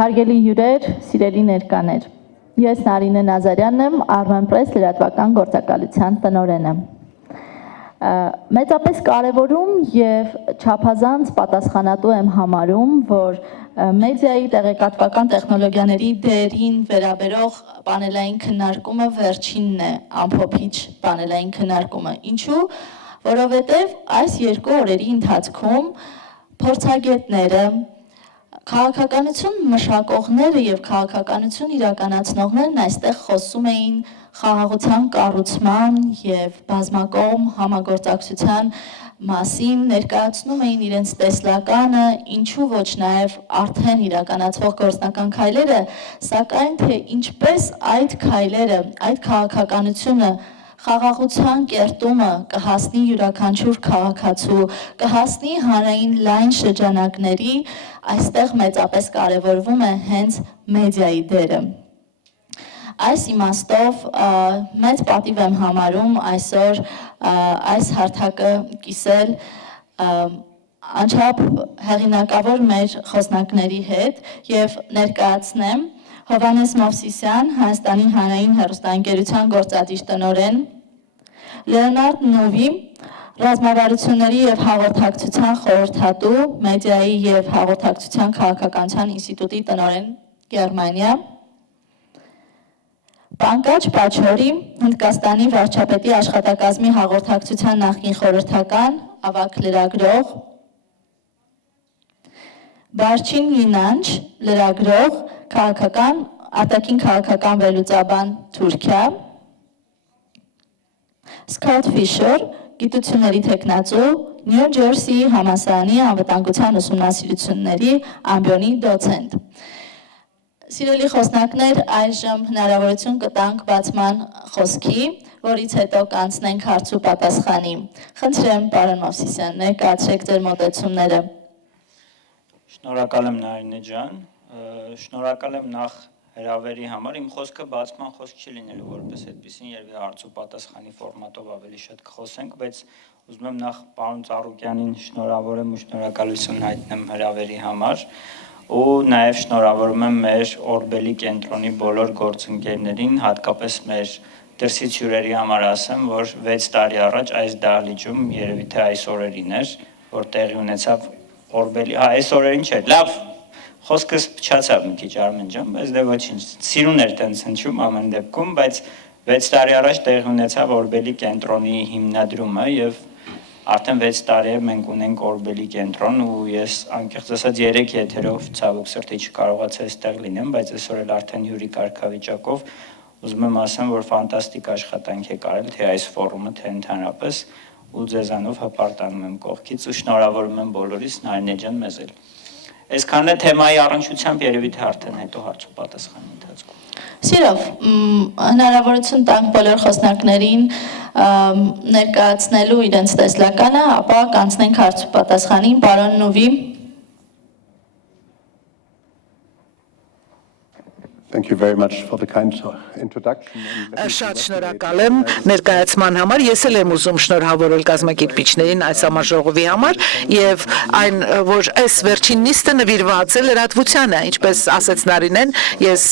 Հարգելի հյուրեր, սիրելի ներկաներ, ես Նարինե Նազարյանն եմ, Armenpress լրատվական գործակալության տնօրենը։ Մեծապես կարևորում եւ չափազանց պատասխանատու եմ համարում, որ մեդիայի տեղեկատվական տեխնոլոգիաների դերին վերաբերող պանելային քննարկումը վերջինն է, ամփոփիչ պանելային քննարկումը։ Ինչու՞, որովհետեւ այս երկու օրերի ընթացքում փորձագետները, քաղաքականություն մշակողները եւ քաղաքականություն իրականացնողներն այստեղ խոսում էին խաղաղության կառուցման եւ բազմակողմ համագործակցության մասին, ներկայացնում էին իրենց տեսլականը, ինչու ոչ նաեւ արդեն իրականացվող գործնական քայլերը, սակայն թե ինչպես այդ քայլերը, այդ քաղաքականությունը խաղաղության կերտումը կհասնի յուրաքանչյուր քաղաքացու, կհասնի հանրային լայն շրջանակների, այստեղ մեծապես կարևորվում է հենց մեդիայի դերը։ Այս իմաստով մեծ պատիվ եմ համարում այսօր այս հարթակը կիսել անչափ հեղինակավոր մեր խոսնակների հետ եւ ներկայացնեմ Հովհաննես Մովսիսյան, Հայաստանի հանրային հեռուստաընկերության գործադիր տնօրեն, Լեոնարդ Նովի, ռազմավարությունների եւ հաղորդակցության խորհրդատու, մեդիայի եւ հաղորդակցության քաղաքականության ինստիտուտի տնօրեն, Գերմանիա, Պանկաջ Պաչորի, Հնդկաստանի վարչապետի աշխատակազմի հաղորդակցության նախկին խորհրդական, ավագ լրագրող, Բարչին Ինանչ, լրագրող, արտաքին քաղաքական վերլուծաբան Թուրքիա, Սկոթ Ֆիշեր, գիտությունների թեկնածու, Նյու Ջերսիի համալսարանի անվտանգության ուսումնասիրությունների ամբիոնի դոցենտ։ Սիրելի խոսնակներ, այժմ հնարավորություն կտանք բացման խոսքի, որից հետո կանցնենք հարց ու պատասխանի։ Խնդրեմ, պարոն Մովսիսյան, ներկայացրեք ձեր մոտեցումները։ Շնորհակալ եմ Նարինե ջան, շնորհակալ եմ նախ հրավերի համար, իմ խոսքը բացման խոսք չի լինելու որպես այդպեսին, երբ հարց ու պատասխանի ֆորմատով ավելի շատ կխոսենք, բայց ուզում եմ նախ պարոն Ծառուկյանին շնորհավորեմ ու շնորհակալություն հայտնեմ հրավերի համար ու նաև շնորհավորում եմ մեր Օրբելի կենտրոնի բոլոր գործընկերներին, հատկապես մեր դրսից հյուրերի համար ասեմ, որ 6 տարի առաջ այս դահլիճում երևի թե այս օրերին էր, որ տեղի ունեցավ Օրբելի, այս օրերին չէր, լավ, խոսքս փչացավ մի քիչ Արմեն ջան, բայց դե ոչինչ, սիրուն էր տենց հնչում ամեն դեպքում, բայց 6 տարի առաջ տեղի ունեցավ Օրբելի կենտրոնի հիմնադրումը եւ արդեն 6 տարի է մենք ունենք Օրբելի կենտրոն ու ես անկեղծ ասած 3 եթերով ցավոք սրտի չկարողացա այստեղ լինեմ, բայց այսօր էլ արդեն հյուրի կարգավիճակով ուզում եմ ասեմ, որ ֆանտաստիկ աշխատանք է կարել թե այս ֆորումը, թե ընդհանրապես ու ձեզանով հպարտանում եմ կողքից ու շնորհավորում եմ բոլորիս Նարինե ջան մեզ էլ։ Այսքանն է թեմայի առնչությամբ երևի թե արդեն հետո հարց ու պատասխանի ընթացքում։ Սիրով, հնարավորություն տանք բոլոր խոսնակներին ներկայացնելու իրենց տեսլականը, ապա կանցնենք հարց ու պատասխանին, պարոն Նովի։ Thank you very much for the kind introduction. Շատ շնորհակալ եմ ներկայացման համար, ես էլ եմ ուզում շնորհավորել կազմակերպիչներին այս համաժողովի համար եւ այն, որ այս վերջին նիստը նվիրված է լրատվությանը, ինչպես ասաց Նարինեն, ես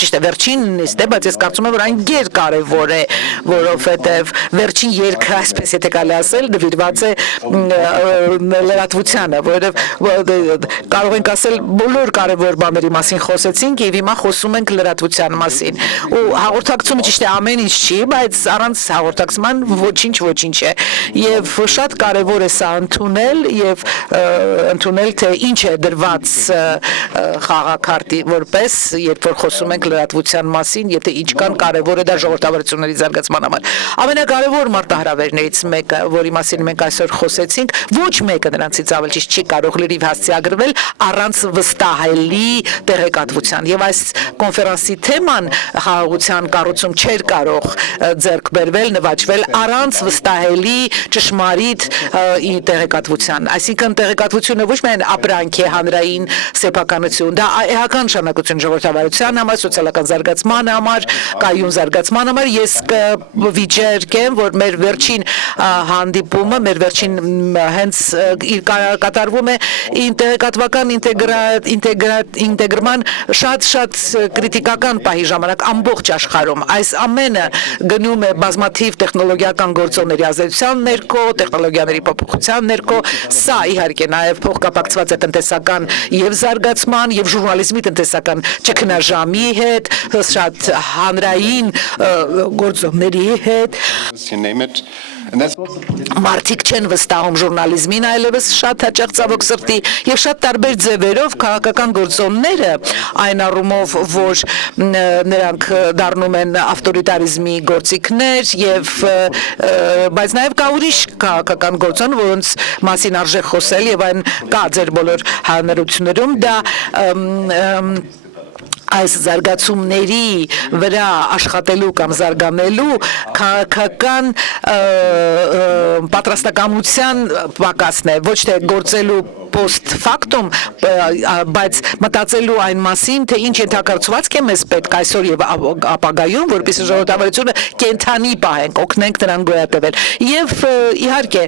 ճիշտ է վերջին նիստ է, բայց ես կարծում եմ, որ այն գերկարևոր է, որովհետեւ վերջին երկը, այսպես եթե կարելի ասել, նվիրված է լրատվությանը, որովհետեւ կարող ենք ասել բոլոր կարևոր բաների մասին խոսել եւ հիմա խոսում ենք լրատվության մասին ու հաղորդակցումը ճիշտ է ամեն ինչ չի, բայց առանց հաղորդակցման ոչինչ է եւ շատ կարեւոր է սա ընդունել եւ ընդունել թե ինչ է դրված խաղակարտի որպես երբ որ խոսում ենք լրատվության մասին, եթե ինչքան կարեւոր է դա ժողովրդավարությունների զարգացման համար։ Ամենակարևոր մարտահրավերներից մեկը, որի մասին մենք այսօր խոսեցինք, ոչ մեկը նրանցից ավելի ճիշտ չի կարող լրիվ հասցեագրվել առանց վստահելի տեղեկատվության խաղաղության եւ այս կոնֆերանսի թեման խաղաղության կառուցում չէր կարող ձեռք բերվել, նվաճվել առանց վստահելի ճշմարիտ տեղեկատվության, այսինքն տեղեկատվությունը ոչ միայն ապրանք է հանրային սեփականություն, դա էական նշանակություն ժողովրդավարության համար, սոցիալական զարգացման համար, կայուն զարգացման համար։ Ես վիճերկեմ, որ մեր վերջին հանդիպումը, մեր վերջին հենց կատարվում է տեղեկատվական ինտեգրման շատ կրիտիկական պահի ժամանակ ամբողջ աշխարհում։ Այս ամենը գնում է բազմաթիվ տեխնոլոգիական գործոնների ազդեցության ներքո, տեխնոլոգիաների փոփոխության ներքո, սա իհարկե նաև փոխկապակցված է տնտեսական եւ զարգացման եւ ժուրնալիզմի տնտեսական ճգնաժամի հետ, շատ հանրային գործոնների հետ։ You name it. And that's also Մարդիկ չեն վստահում ժուրնալիզմին, այլևս շատ հաճախ ցավոք սրտի եւ շատ տարբեր ձևերով քաղաքական գործոնները այն առումով, որ նրանք դառնում են ավտորիտարիզմի գործիքներ եւ բայց նաեւ կա ուրիշ քաղաքական գործոն, որոնց մասին արժե խոսել եւ այն կա ձեր բոլոր հանրություններում, դա այս զարգացումների վրա աշխատելու կամ զարգանելու քաղաքական պատրաստակամության պակասն է, ոչ թե գործելու post factum, բայց մտածելու այն մասին, թե ինչ ենթակառուցվածք է մեզ պետք այսօր եւ ապագայում, որպեսզի ժողովրդավարությունը կենթանի պահենք, օգնենք նրան գոյատևել։ Եվ իհարկե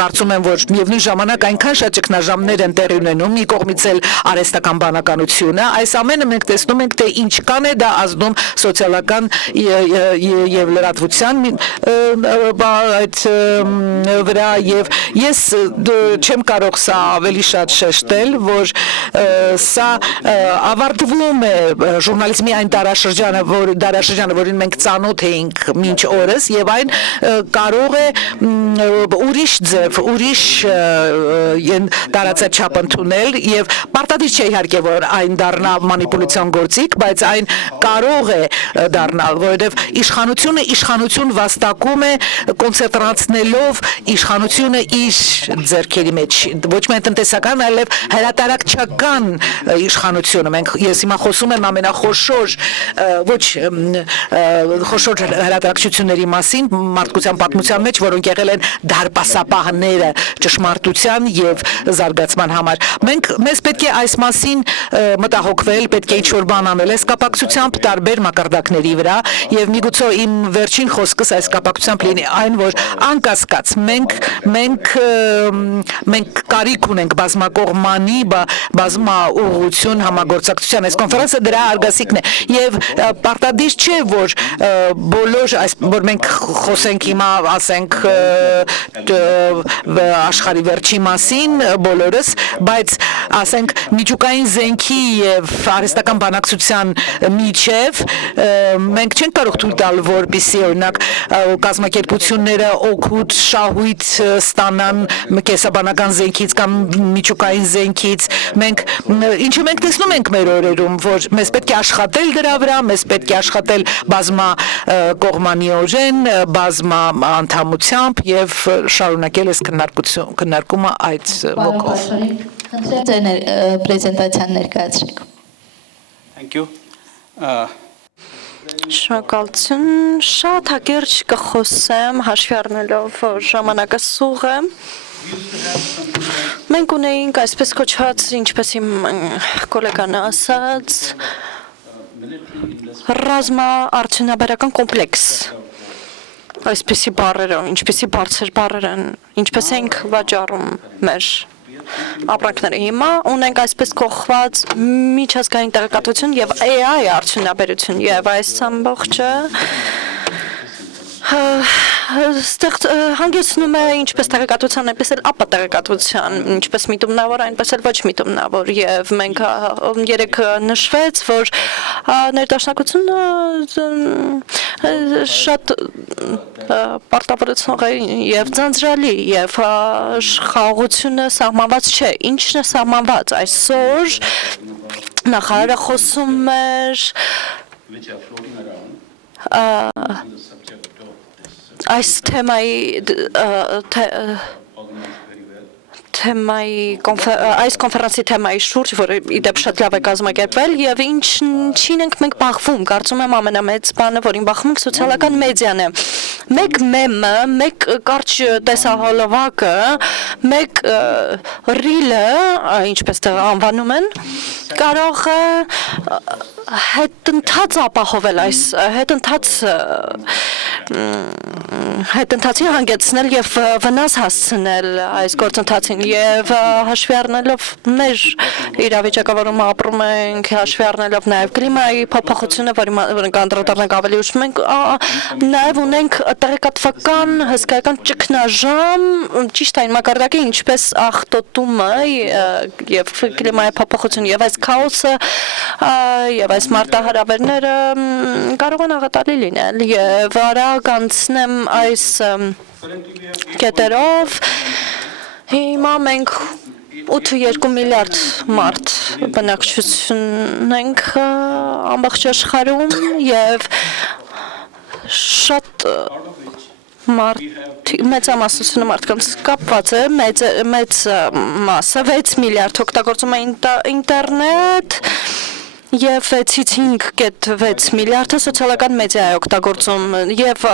կարծում եմ, որ միևնույն ժամանակ այնքան շատ ճգնաժամներ են տեղի ունենում, մի կողմից էլ արհեստական բանականությունը, այս ամենը մենք տեսնում ենք, թե ինչքան է դա ազդում սոցիալական եւ լրատվության այդ վրա եւ ես չեմ կարող սա ավելի շատ շեշտել, որ սա ավարտվում է ժուրնալիզմի այն դարաշրջանը, որին մենք ծանոթ էինք մինչ օրս եւ այն կարող է ուրիշ ձև, ուրիշ տարածաչափ ընդունել եւ պարտադիր չէ իհարկե որ այն դառնա մանիպուլյացիոն գործիք, բայց այն կարող է դառնալ, որովհետեւ իշխանությունը իշխանություն վաստակում է կոնցենտրացնելով իշխանությունը իր ձեռքերի մեջ, ոչ միայն տնտեսական, այլև հրատարակչական իշխանությունը։ Ես հիմա խոսում եմ ամենախոշոր ոչ խոշոր հրատարակչությունների մասին մարդկության պատմության մեջ, որոնք եղել են դարպասապահները ճշմարտության եւ զարգացման համար։ Մեզ պետք է այս մասին մտահոգվել, պետք է ինչ-որ բան անել այս կապակցությամբ տարբեր մակարդակների վրա եւ միգուցե իմ վերջին խոսքս այս կապակցությամբ լինի այն, որ անկասկած մենք կարիք ունենք բազմակողմանի, բազմաուղղություն համագործակցության։ Այս կոնֆերանսը դրա արգասիքն է եւ պարտադիր չէ, որ բոլոր որ մենք խոսենք հիմա, ասենք աշխարհի վերջի մասին բոլորս, բայց ասենք միջուկային զենքի եւ արհեստական բանակցության միջև մենք չենք կարող թույլ տալ, որպեսզի օրինակ կազմակերպությունները օգուտ շահույթ ստանան կեսաբանական զենքից կամ միջուկային զենքից։ Ինչու մենք տեսնում ենք մեր օրերում, որ մեզ պետք է աշխատել դրա վրա, մեզ պետք է աշխատել բազմա կողմանիորեն, բազմա անդամությամբ եւ շարունակել այս քննարկումը այդ ոգով։ Խնդրեմ պրեզենտացիան ներկայացրեք։ Thank you. Շնորհակալություն, շատ հակիրճ կխոսեմ, հաշվի առնելով որ ժամանակը սուղ է։ Մենք ունեինք այսպես կոչված, ինչպես իմ գոլեգան ասաց, ռազմաարդյունաբերական կոմպլեքս, այսպեսի բառերը, ինչպեսի բարձր բառեր են, ինչպես ենք վաճառում մեր ապրանքները հիմա ունենք այսպես կողված միջազգային տեղեկատվություն եւ AI արդյունաբերություն եւ այս ամբողջը հանգեցնում է ինչպես տեղեկատվության, այնպես էլ ապատեղեկատվության, ինչպես միտումնավոր, այնպես էլ ոչ միտումնավոր եւ մենք երեք նշվեց, որ ներդաշնակությունը շատ պարտավորեցնող է եւ ձանձրալի եւ խաղաղությունը սահմանված չէ, ինչն է սահմանված այսօր նախարարը խոսում էր այս թեմայի թեմայի այս կոնֆերանսի թեմայի շուրջ, որը իդեպ շատ լավ է կազմակերպվել եւ ինչին ենք մենք բախվում, կարծում եմ ամենամեծ բանը, որին բախվում ենք սոցիալական մեդիան է։ Մեկ մեմը, մեկ կարճ տեսահոլովակը, մեկ ռիլը, ինչպես դա անվանում են, կարող է հետընթաց ապահովել այս հետընթացի հանգեցնել եւ վնաս հասցնել այս գործընթացին եւ հաշվի առնելով մեր իրավիճակը, որում ապրում ենք, հաշվի առնելով նաեւ կլիմայի փոփոխությունը, որին կանդրադառնանք ավելի ուշ, մենք նաեւ ունենք տեղեկատվական հսկայական ճգնաժամ, ճիշտ այն մակարդակի, ինչպես աղտոտումը եւ կլիմայի փոփոխությունը եւ այս քաոսը եւ այս մարտահրավերները կարող են աղետալի լինել եւ արագ անցնեմ այս կետերով հիմա մենք 8.2 միլիարդ մարդ բնակչություն ենք ամբողջ աշխարհում եւ շատ մեծամասնությունը մարդկանց կապված է մեծ մասը 6 միլիարդ օգտագործում է ինտերնետ եւ 6.5 միլիարդը սոցիալական մեդիա է օգտագործում եւ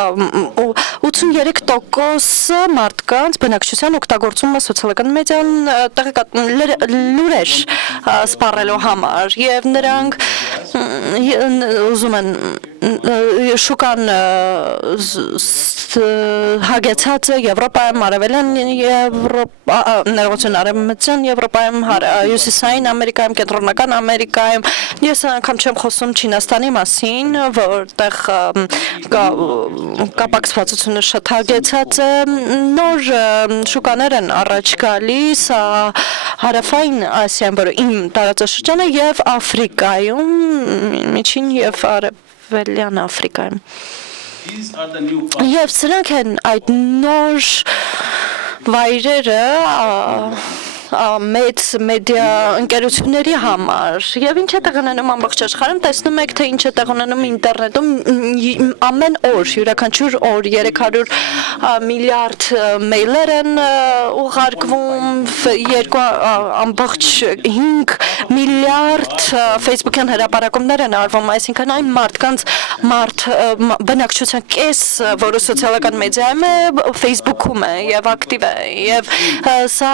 83% մարդկանց բնակչության օգտագործում է սոցիալական մեդիան լուրեր սպառելու համար եւ նրանք ուզում են շուկան հագեցած է Եվրոպայում, Արևելյան Եվրոպա, ներողություն, Արևմտյան Եվրոպայում, Հյուսիսային Ամերիկայում, Կենտրոնական Ամերիկայում։ Ես անգամ չեմ խոսում Չինաստանի մասին, որտեղ կապակցվածությունը շատ հագեցած է։ Նոր շուկաներ են առաջ գալիս Հարավային Ասիայում, որը իմ տարածաշրջանը, եւ Աֆրիկայում, Միջին եւ Արևելյան Աֆրիկայում։ Եվ սրանք են այդ նոր վայրերը մեծ մեդիա ընկերությունների համար եւ ինչ է տեղ ունենում ամբողջ աշխարհում տեսնում եք թե ինչ է տեղ ունենում ինտերնետում ամեն օր յուրաքանչյուր օր 300 միլիարդ մեյլեր են ուղարկվում 2.5 միլիարդ Facebook-յան հրապարակումներ են արվում այսինքն այն մարդկանց բնակչության կես որը սոցիալական մեդիայում է Facebook-ում է եւ ակտիվ է եւ սա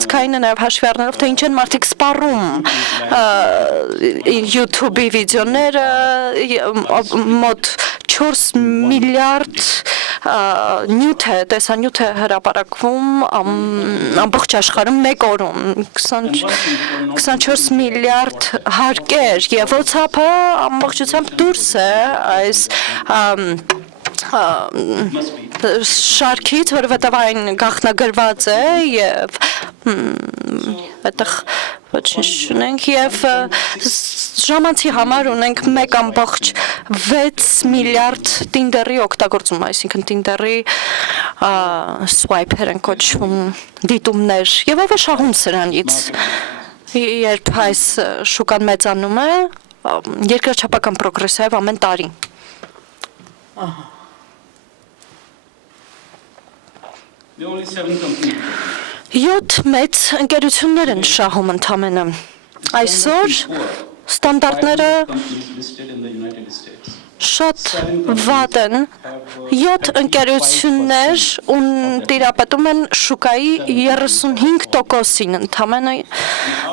առանցքային է նաև հաշվի առնելով, թե ինչ են մարդիկ սպառում YouTube-ի վիդեոները, մոտ 4 միլիարդ տեսանյութ է հրապարակվում ամբողջ աշխարհում մեկ օրում, 24 միլիարդ հարկեր եւ WhatsApp-ը ամբողջությամբ դուրս է այս շարքից, որովհետև այն գաղտնագրված է եւ այդտեղ ոչինչ չունենք եւ ժամանցի համար ունենք 1.6 միլիարդ Tinder-ի օգտագործում, այսինքն Tinder-ի swipe-եր են կոչվում դիտումներ եւ ով է շահում սրանից երբ այս շուկան մեծանում է երկրաչափական պրոգրեսիվ ամեն տարի There are only 7 companies. 7 մեծ ընկերություններ են շահում ընդամենը։ Այսօր ստանդարտները Companies listed in the United States. շատ վատ են 7 ընկերություններ տիրապետում են շուկայի 35%-ին ընդամենը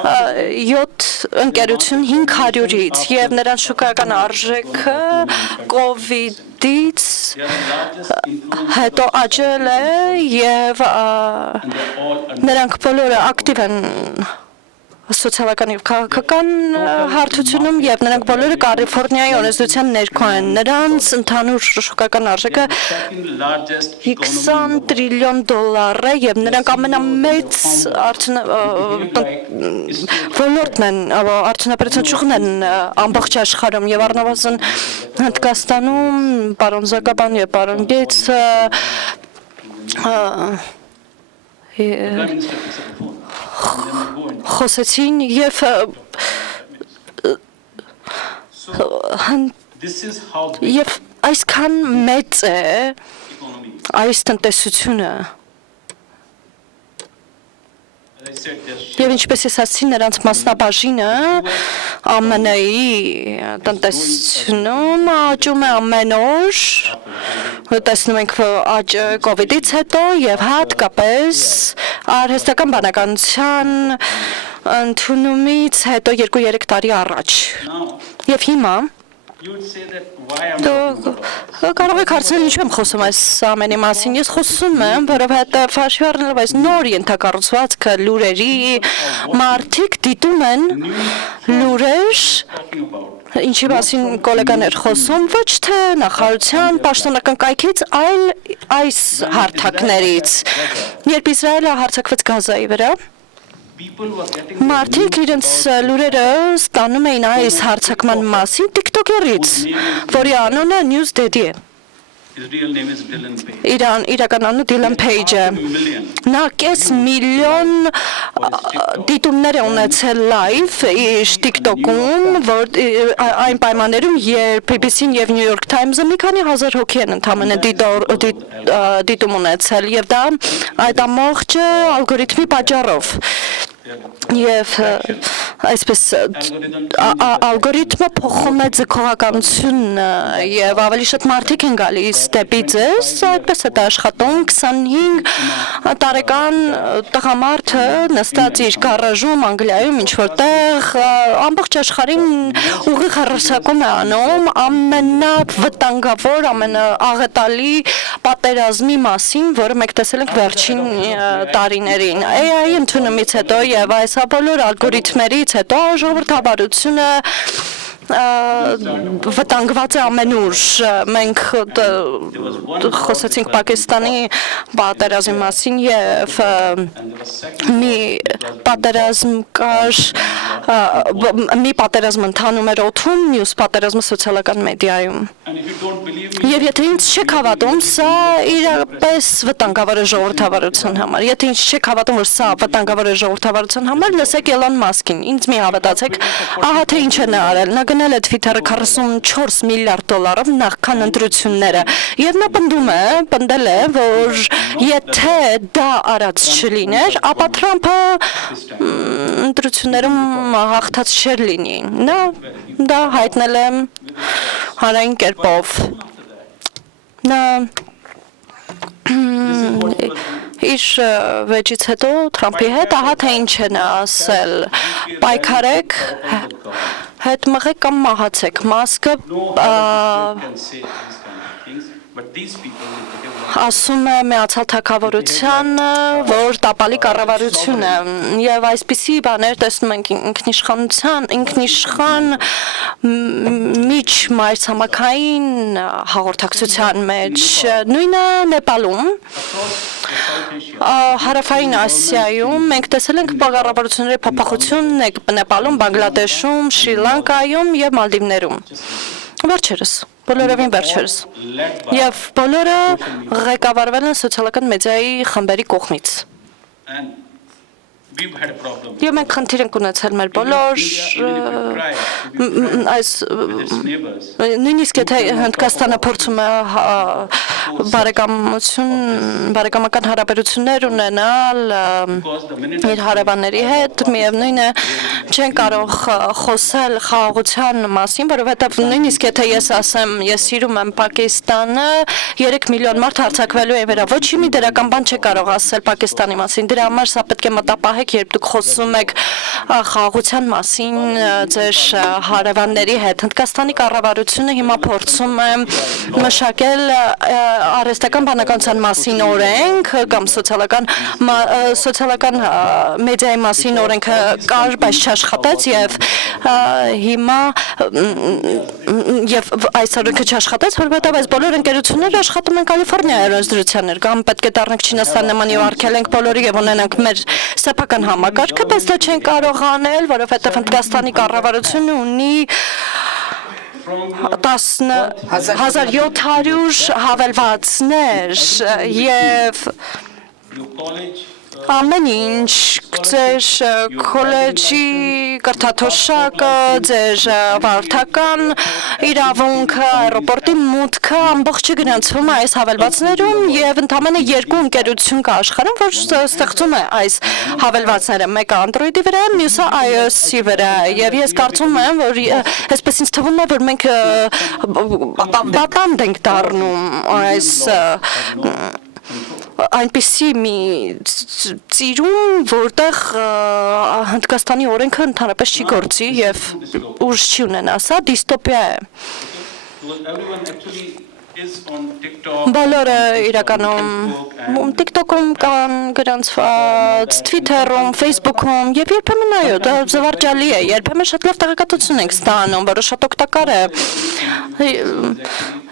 7 ընկերություն 500-ից եւ նրանց շուկայական արժեքը COVID-ից հետո աճել է եւ նրանք բոլորը ակտիվ են սոցիալական եւ քաղաքական հարթությունում եւ նրանք բոլորը Կալիֆոռնիայի օրենսդրության ներքո են նրանց ընդհանուր շուկական արժեքը 20 տրիլիոն դոլար է եւ նրանք ամենամեծ ոլորտն են արդյունաբերության ճյուղն են ամբողջ աշխարհում եւ առնվազն Հնդկաստանում պարոն Զակաբան եւ պարոն Գեյցը խոսեցին եւ եւ այսքան մեծ է այս տնտեսությունը said, there's Եվ ինչպես ես ասացի, նրանց մասնաբաժինը ԱՄՆ-ի տնտեսությունում աճում է ամեն օր, տեսնում ենք աճ կովիդից հետո եւ հատկապես արհեստական բանականության ընդունումից հետո 2-3 տարի առաջ։ now Եվ հիմա you would say that why I'm talking about this. կարող եք հարցնել ինչու եմ խոսում այս ամենի մասին։ Ես խոսում եմ, որովհետև հաշվի առնելով այս նոր ենթակառուցվածքը լուրերի մարդիկ դիտում են լուրեր Talking about ինչի մասին գոլեգաներ խոսում ոչ թե նախարարության պաշտոնական կայքից, այլ այս հարթակներից։ Երբ Իսրայելը հարձակվեց Գազայի վրա, people were getting մարդիկ իրենց լուրերը ստանում էին այս հարձակման մասին TikTok-երից, որի անունը News Daddy է։ his real name is Dylan Page. Իրական անունը Dylan Page է։ Million Նա կես միլիոն դիտումներ է ունեցել լայվ իր TikTok-ում, որ այն պայմաններում, երբ BBC-ն եւ New York Times-ը մի քանի հազար հոգի են ընդամենը դիտում ունեցել եւ դա այդ ամբողջ ալգորիթմի պատճառով եւ այսպես ալգորիթմը փոխում է ձգողականությունը եւ ավելի շատ մարդիկ են գալիս դեպի ձեզ, այդպես է դա աշխատում 25 տարեկան տղամարդը նստած իր գարաժում Անգլիայում ինչ որտեղ ամբողջ աշխարհին ուղիղ հեռարձակում է անում ամենավտանգավոր, ամենաաղետալի պատերազմի մասին, որը մենք տեսել ենք վերջին տարիներին։ AI-ի ընդունումից հետո եւ այս բոլոր ալգորիթմերից հետո ժողովրդավարությունը վտանգված է ամենուր։ Մենք խոսեցինք Պակիստանի պատերազմի մասին եւ մի պատերազմ ընթանում էր օդում, մյուս պատերազմը սոցիալական մեդիայում։ and if you don't believe me Եվ եթե ինձ չեք հավատում, սա իրապես վտանգավոր է ժողովրդավարության համար։ Եթե ինձ չեք հավատում, որ սա վտանգավոր է ժողովրդավարության համար, լսեք Էլոն Մասկին։ Ինձ մի հավատացեք, ահա թե ինչ է նա արել։ Նա գնել է Twitter-ը 44 միլիարդ դոլարով նախքան ընտրությունները։ Եվ նա պնդել է, որ եթե դա արած չլիներ, ապա Թրամփը ընտրություններում հաղթած չէր լինի։ Նա դա հայտնել է հանրային կերպով։ Նա իր վեճից հետո Թրամփի հետ ահա թե ինչ են ասել. պայքարեք, հետ մղեք կամ մահացեք։ Մասկը can say these kind of things, but these people will behave like ասում է միացյալ թագավորությանը, որ տապալի կառավարություն է եւ այսպիսի բաներ տեսնում ենք ինքնիշխան միջմայրցամաքային հաղորդակցության մեջ, նույնը Նեպալում, Հարավային Ասիայում մենք տեսել ենք կառավարությունների փոփոխություն Նեպալում, Բանգլադեշում, Շրի Լանկայում եւ Մալդիվներում։ Վերջերս, բոլորովին վերջերս։ Եվ բոլորը ղեկավարվել են սոցիալական մեդիայի խմբերի կողմից։ and we've had a problem Եվ մենք խնդիր ենք ունեցել մեր բոլոր այս with its neighbors. նույնիսկ եթե Հնդկաստանը փորձում է բարեկամական հարաբերություններ ունենալ Because the minute իր հարևանների հետ, միևնույն է չեն կարող խոսել խաղաղության մասին, որովհետև նույնիսկ եթե ես ասեմ, ես սիրում եմ Պակիստանը, 3 միլիոն մարդ հարձակվելու է վրա, ոչ մի դրական բան չի կարող ասել Պակիստանի մասին։ Դրա համար սա պետք է մտապահեք, երբ դուք խոսում եք խաղաղության մասին ձեր հարևանների հետ։ Հնդկաստանի կառավարությունը հիմա փորձում է մշակել արհեստական բանականության մասին օրենք կամ սոցիալական մեդիայի մասին օրենքը կար, բայց չաշխատեց եւ հիմա եւ այս օրենքը չաշխատեց, որովհետեւ այս բոլոր ընկերությունները աշխատում են Կալիֆոռնիայի օրենսդրության ներկայ, պետք է դառնանք Չինաստան նման եւ արգելենք բոլորը եւ ունենանք մեր սեփական համակարգը, բայց դա չեն կարող անել, որովհետեւ Հնդկաստանի կառավարությունը ունի 1700 հավելվածներ եւ your college Ամեն ինչ ձեր քոլեջի կրթաթոշակը, ձեր վարորդական իրավունքը, аэропորտի մուտքը ամբողջը գրանցվում է այս հավելվածներում եւ ընդամենը 2 ընկերություն կա աշխարհում, որ ստեղծում է այս հավելվածները, մեկը Android-ի վրա, մյուսը iOS-ի վրա եւ ես կարծում եմ, որ այսպես ինձ թվում է, որ մենք պատանդ ենք դառնում այս այնպիսի մի ծիրում, որտեղ Հնդկաստանի օրենքը ընդհանրապես չի գործի եւ ուժ չի ունենա, սա դիստոպիա է։ Everyone actually is on TikTok. Բոլորը իրականում TikTok-ում կան գրանցված, Twitter-ում, Facebook-ում եւ երբեմն այո, դա զվարճալի է, երբեմն շատ լավ տեղեկատվություն ենք ստանում, որը շատ օգտակար է։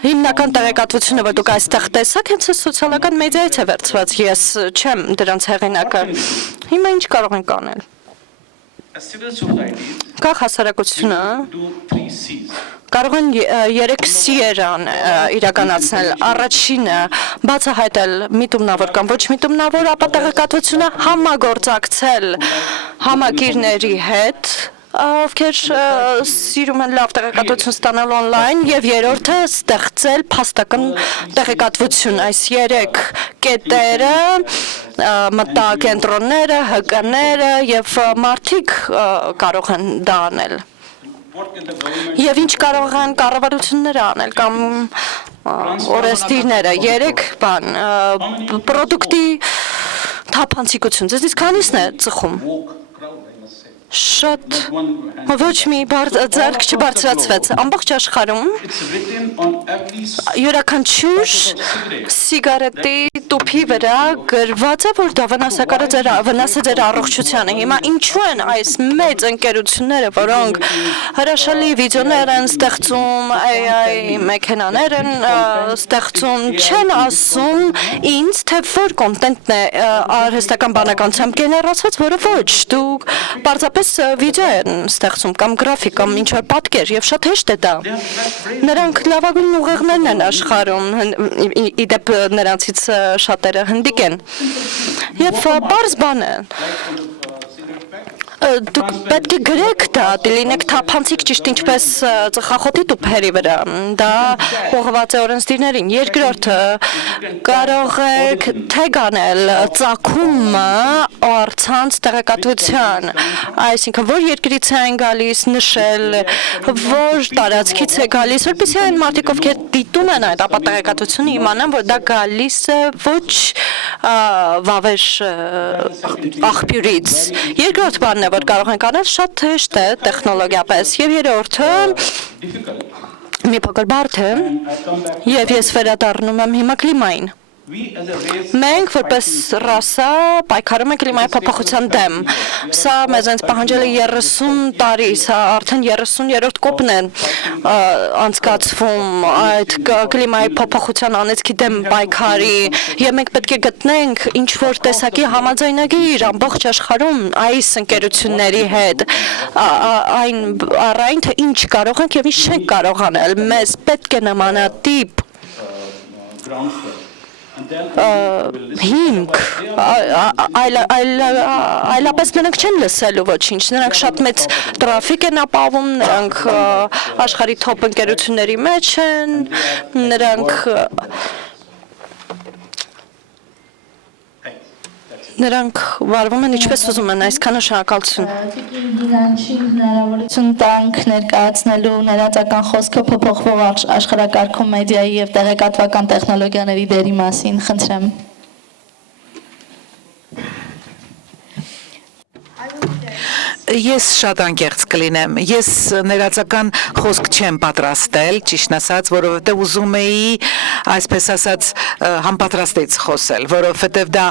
Հիմնական տեղեկատվությունը, որ դուք այստեղ տեսաք, հենց սոցիալական մեդիայից է վերցված, ես չեմ դրանց հեղինակը։ Հիմա ինչ կարող ենք անել։ Civil societies Կա հասարակությունը do 3 C's. կարող են 3 C-եր իրականացնել։ Առաջինը բացահայտել միտումնավոր կամ ոչ միտումնավոր, ապա տեղեկատվությունը համագործակցել համակիրների հետ, ովքեր սիրում են լավ տեղեկատվություն ստանալ on-line, եւ երրորդը ստեղծել փաստական տեղեկատվություն։ Այս 3 կետերը մտակենտրոնները, ՀԿ-ները եւ մարդիկ կարող են դա անել։ Եվ ինչ կարող են կառավարությունները անել կամ օրենսդիրները, 3 բան, պրոդուկտի թափանցիկություն, ձեզնից քանիսն է ծխում։ Շատ ոչ մի ձեռք չբարձրացվեց, ամբողջ աշխարհում It's written on every յուրաքանչյուր սիգարետի տուփի վրա գրված է, որ դա վնաս է ձեր առողջությանը։ Հիմա ինչու են այս մեծ ընկերությունները, որոնք հրաշալի վիդեոներ են ստեղծում, AI մեքենաներ են ստեղծում, չեն ասում ինձ, թե որ կոնտենտն է արհեստական բանականությամբ գեներացված, որը ոչ, դուք պարզապես վիդեո են ստեղծում կամ գրաֆիկ կամ ինչ-որ պատկեր եւ շատ հեշտ է դա։ Նրանք լավագույն ուղեղներն են աշխարհում, իդեպ նրանցից շատերը հնդիկ են։ Եվ պարզ բան է։ Դուք պետք է գրեք դա, դիլինեք թափանցիկ ճիշտ ինչպես ծխախոտի տուփերի վրա, դա ուղղված է օրենսդիրներին։ Երկրորդը կարող եք թեգ անել ծագումը առցանց տեղեկատվության, այսինքն որ երկրից են գալիս, նշել, որ տարածքից է գալիս, որպեսզի այն մարդիկ, ովքեր դիտում են այդ ապա տեղեկատվությունը, իմանան, որ դա գալիս է ոչ վավեր աղբյուրից։ Երկրորդ բանն է, որ կարող ենք անել, շատ հեշտ է տեխնոլոգիապես, եւ երրորդը մի փոքր բարդ է, եւ ես վերադառնում եմ հիմա կլիմային։ we as a race Մենք որպես ռասա պայքարում ենք կլիմայի փոփոխության դեմ։ Սա մեզ այնց պահանջել է 30 տարի, սա արդեն 30-րդ կոպն է անցկացվում այդ կլիմայի փոփոխության անեծքի դեմ պայքարի, եւ մենք պետք է գտնենք ինչ որ տեսակի համաձայնագիր ամբողջ աշխարհում այս ընկերությունների հետ, այն թե ինչ կարող ենք եւ ինչ չենք կարող անել։ Մեզ պետք է նմանատիպ groundswell. And then հիմք, այլապես նրանք չեն լսելու ոչինչ, նրանք շատ մեծ տրաֆիկ են ապավում, նրանք աշխարհի թոփ ընկերությունների մեջ են, նրանք վարվում են ինչպես ուզում են, այսքանը շնորհակալություն։ Տիկին Գիրանչին հնարավորություն տանք ներկայացնելու ներածական խոսքը փոփոխվող աշխարհակարգում մեդիայի եւ տեղեկատվական տեխնոլոգիաների դերի մասին, խնդրեմ։ Ես շատ անկեղծ կլինեմ։ Ես ներածական խոսք չեմ պատրաստել, ճիշտն ասած, որովհետև ուզում էի, այսպես ասած, համապատրաստից խոսել, որովհետև դա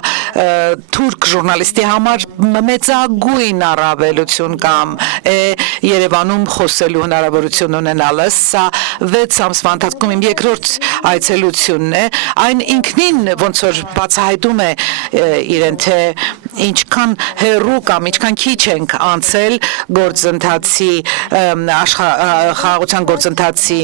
թուրք ժուրնալիստի համար մեծագույն առավելություն կամ Երևանում խոսելու հնարավորություն ունենալը, սա 6 ամսվա ընթացքում իմ երկրորդ այցելությունն է, այն ինքնին ոնց որ բացահայտում է իրեն, թե ինչքան հեռու կամ ինչքան քիչ ենք անցել գործընթացի խաղաղության գործընթացի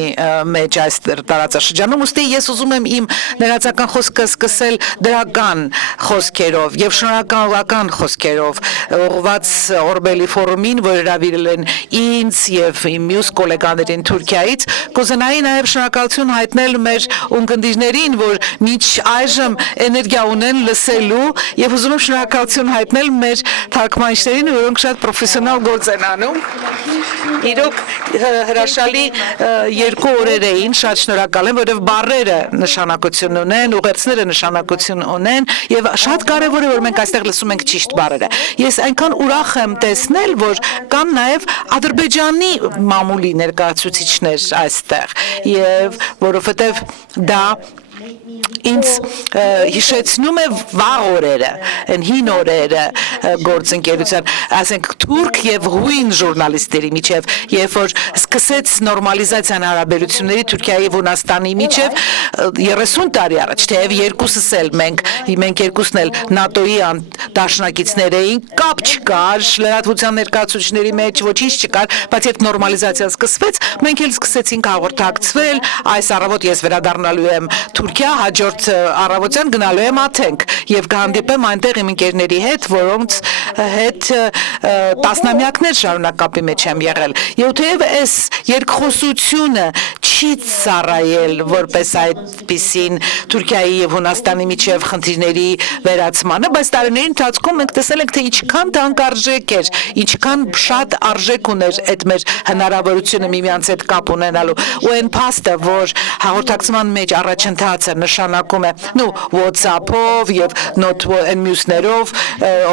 մեջ այս տարածաշրջանում, ուստի ես ուզում եմ իմ ներածական խոսքը սկսել դրական խոսքերով եւ շնորհակալական խոսքերով ուղղված Օրբելի ֆորումին, որ հրավիրել են ինձ եւ իմ մյուս գոլեգաներին Թուրքիայից, կուզենայի նաեւ շնորհակալություն հայտնել մեր ունկնդիրներին, որ մինչ այժմ էներգիա ունեն լսելու եւ ուզում եմ շնորհակալություն հայտնել մեր թարգմանիչներին, որոնք շատ պրոֆեսիոնալ գործ են անում։ Իրոք հրաշալի 2 օրեր էին, շատ շնորհակալ եմ, որովհետև բառերը նշանակություն ունեն, ուղերձները նշանակություն ունեն եւ շատ կարեւոր է, որ մենք այստեղ լսում ենք ճիշտ բառերը։ Ես այնքան ուրախ եմ տեսնել, որ կան նաեւ Ադրբեջանի մամուլի ներկայացուցիչներ այստեղ եւ որովհետեւ դա ինձ հիշեցնում է վաղ օրերը, այն հին օրերը գործընկերության, ասենք թուրք եւ հույն ժուրնալիստերի միջև, երբ որ սկսեց նորմալիզացիան հարաբերությունների Թուրքիայի եւ Հունաստանի միջև 30 տարի առաջ, թեև երկուսս էլ մենք երկուսն էլ ՆԱՏՕ-ի դաշնակիցներ էին, կապ չկար, լրատվության ներկայացուցիչների մեջ ոչինչ չկար, բայց երբ նորմալիզացիան սկսվեց, մենք էլ սկսեցինք հաղորդակցվել, այս առավոտ ես վերադառնալու եմ Թուրքիա, հաջորդ առավոտյան գնալու եմ Աթենք եւ կհանդիպեմ այնտեղ իմ ընկերների հետ, որոնց հետ տասնամյակներ շարունակ կապի մեջ եմ եղել։ Եվ թեև այս երկխոսությունը չի ծառայել որպես այդպիսին Թուրքիայի եւ Հունաստանի միջև խնդիրների վերացմանը, բայց տարիների ընթացքում մենք տեսել ենք, թե ինչքան թանկարժեք էր, ինչքան շատ արժեք ուներ այդ մեր հնարավորությունը միմյանց հետ կապ ունենալու։ Ու այն փաստը, որ հաղորդակցման մեջ առաջընթացը նշանակում է WhatsApp-ով եւ նոթ մյուսներով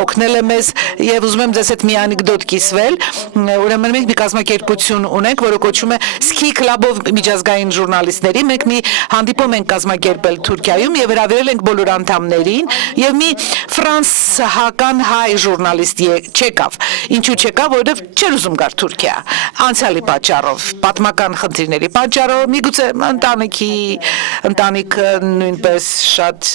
օգնել է մեզ եւ ուզում եմ ձեզ հետ մի անեկդոտ կիսվել, ուրեմն մենք մի կազմակերպություն ունենք, որը կոչվում է Ski Club-ով միջազգային ժուրնալիստների, մենք մի հանդիպում ենք կազմակերպել Թուրքիայում եւ հրավիրել ենք բոլոր անդամներին եւ մի ֆրանսիական հայ ժուրնալիստ չեկավ։ Ինչու չեկավ, որովհետեւ չէր ուզում գար Թուրքիա, անցյալի պատճառով, պատմական խնդիրների պատճառով, միգուցե ընտանիք նույնպես շատ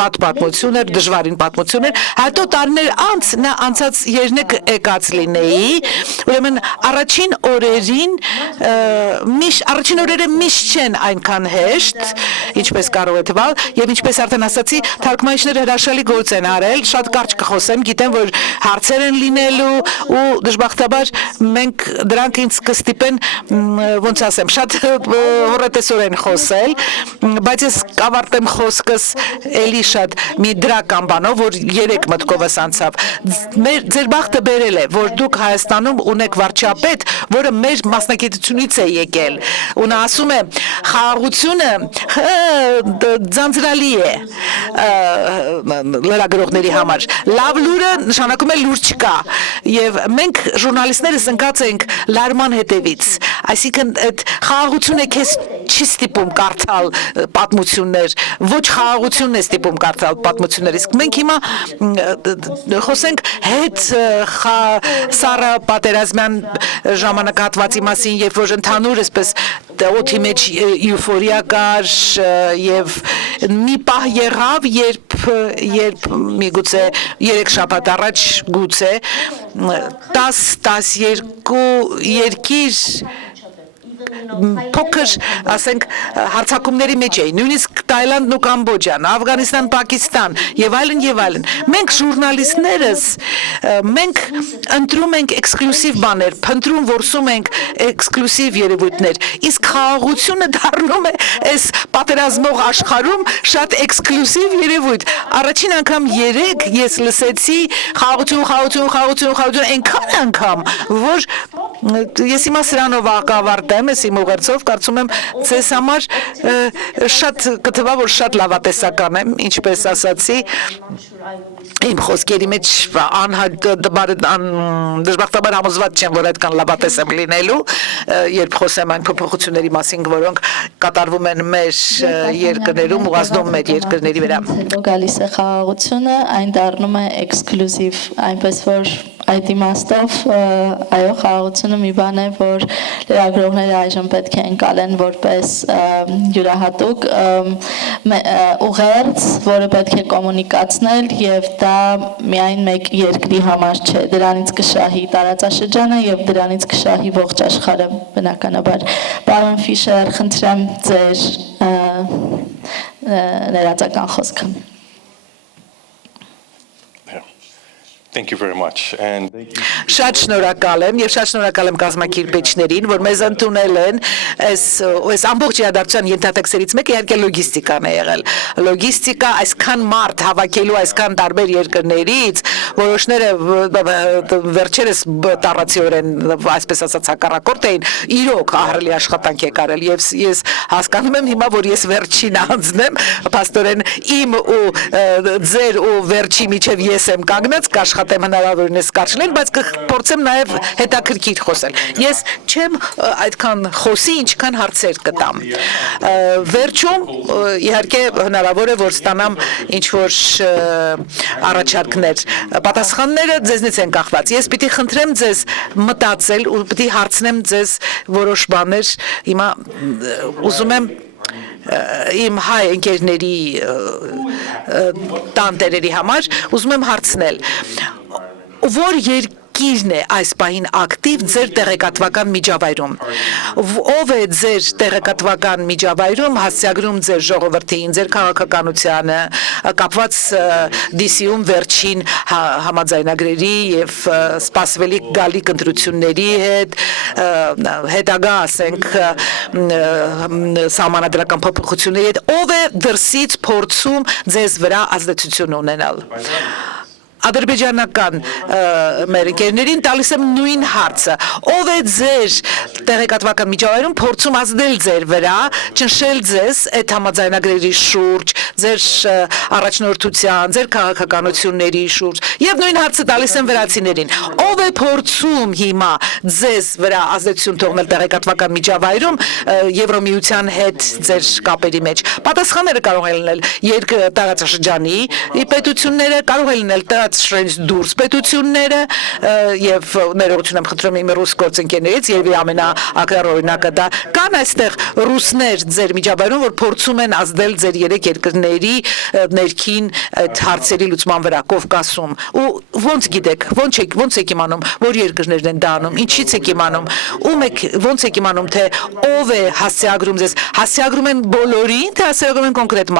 վատ պատմություն էր, դժվարին պատմություն էր, հետո տարիներ անց նա անցած երնեք եկած լինեի, ուրեմն առաջին օրերը միշտ չեն այնքան հեշտ, ինչպես կարող է թվալ, եւ ինչպես արդեն ասացի, թարգմանիչները հրաշալի գործ են արել, շատ կարճ կխոսեմ, գիտեմ, որ հարցեր են լինելու ու դժբախտաբար մենք դրանք ինձ կստիպեն, ոնց ասեմ, շատ հոռետեսորեն խոսել, բայց ես կավարտեմ խոսքս էլի շատ մի դրական բանով, որ 3 մտքովս անցավ։ Ձեր բախտը բերել է, որ դուք Հայաստանում ունեք վարչապետ, որը մեր մասնագիտությունից է եկել։ Ու նա ասում է, խաղաղությունը ձանձրալի է լրագրողների համար։ Լավ լուրը նշանակում է լուր չկա։ Եվ մենք ժուրնալիստներս ընկած ենք լարման հետևից։ Այսինքն այդ խաղաղությունը քեզ չի ստիպում կարդալ պատմություններ, ոչ խաղաղությունն է ստիպում կարդալ պատմություններ, իսկ մենք հիմա խոսենք հետ Սառը պատերազմյան ժամանակահատվածի մասին, երբ որ ընդհանուր այսպես օդի մեջ եուֆորիա կար եւ մի պահ եղավ, երբ միգուցե 3 շաբաթ առաջ գուցե 10-12 երկիր փոքր, ասենք, հարցակումների մեջ էին, նույնիսկ Թայլանդն ու Կամբոջան, Աֆղանստան, Պակիստան եւ այլն եւ այլն։ Մենք ժուրնալիստներս մենք ընտրում ենք էքսկլյուզիվ բաներ, փնտրում որսում ենք էքսկլյուզիվ երևույթներ, իսկ խաղաղությունը դառնում է այս պատերազմող աշխարհում շատ էքսկլյուզիվ երևույթ։ Առաջին անգամ 3 ես լսեցի խաղաղություն, այնքան անգամ, որ ես հիմա սրանով ակավարտեմ, ես իմ ուղերձով կարծում եմ ձեզ համար շատ կթվա, որ շատ լավատեսական եմ, ինչպես ասացի, իմ խոսքերի մեջ դժբախտաբար համոզված չեմ, որ այդքան լավատես եմ լինելու, երբ խոսեմ այն փոփոխությունների մասին, որոնք կատարվում են մեր երկրներում, ուղղազդում մեր երկրների վրա։ Գալիս է խաղաղությունը, այն դառնում է էքսկլյուզիվ, այնպես որ այդ իմաստով այո, խաղաղությունը խաղաղությունը մի բան է, որ լրագրողները այժմ պետք է ընկալեն որպես յուրահատուկ ուղերձ, որը պետք է կոմունիկացնել եւ դա միայն մեկ երկրի համար չէ, դրանից կշահի տարածաշրջանը եւ դրանից կշահի ողջ աշխարհը բնականաբար։ Պարոն Ֆիշեր, խնդրեմ ձեր ներածական խոսքը։ Thank you very much. And Շատ շնորհակալ եմ եւ շատ շնորհակալ եմ կազմակերպիչներին, որ մեզ ընդունել են այս ամբողջ իրադարձության ենթատեքստերից մեկը իհարկե լոգիստիկան է եղել։ Լոգիստիկա այսքան մարդ հավաքելու այսքան տարբեր երկրներից, որոշները վերջերս տարածիորեն այսպես ասած հակառակորդ էին, իրոք ահռելի աշխատանք է կարել եւ ես հասկանում եմ հիմա, որ ես վերջին անձնեմ, փաստորեն իմ ու ձեր ու վերջի միջև ես եմ կանգնած աշխատեմ հնարավորինս կարճլեն, բայց կփորձեմ նաև հետաքրքիր խոսել։ Ես չեմ այդքան խոսի, ինչքան հարցեր կտամ։ Վերջում իհարկե հնարավոր է, որ ստանամ ինչ-որ առաջարկներ։ Պատասխանները ձեզնից են կախված։ Ես պիտի խնդրեմ ձեզ մտածել ու պիտի հարցնեմ ձեզ որոշ բաներ։ Հիմա ուզում եմ իմ հայ ընկերների տանտերերի համար ուզում եմ հարցնել, որ երկիրն է այս պահին ակտիվ ձեր տեղեկատվական միջավայրում, ով է ձեր տեղեկատվական միջավայրում հասցեագրում ձեր ժողովրդին, ձեր քաղաքականությանը, կապված DC-ում վերջին համաձայնագրերի եւ սպասվելիք գալիք ընտրությունների հետ, հետագա ասենք սահմանադրական փոփոխությունների հետ, ով է դրսից փորձում ձեզ վրա ազդեցություն ունենալ։ Ադրբեջանական մեր ընկերներին տալիս եմ նույն հարցը, ով է ձեր տեղեկատվական միջավայրում փորձում ազդել ձեր վրա, ճնշել ձեզ այդ համաձայնագրերի շուրջ, ձեր առաջնորդության, ձեր քաղաքականությունների շուրջ, եւ նույն հարցը տալիս եմ վրացիներին, ով է փորձում հիմա ձեզ վրա ազդեցություն թողնել տեղեկատվական միջավայրում Եվրոմիության հետ ձեր կապերի մեջ։ Պատասխանները կարող են լինել տարածաշրջանի պետությունները, կարող են լինել շրենից դուրս պետությունները եւ ներողություն եմ խնդրում իմ ռուս գործընկերներից եւ ամենաակրար օրինակը դա կան այստեղ ռուսներ ձեր միջավայրում որ փորձում են ազդել ձեր երեք երկրների ներքին այդ հարցերի լուծման վրա Կովկասում ու ոնց գիտեք ոնց եք իմանում որ երկրներն են դա անում ինչից եք իմանում ում եք ոնց եք իմանում թե ով է հասցեագրում ձեզ հասցեագրում են բոլորին թե հասցեագրում են կոնկրետ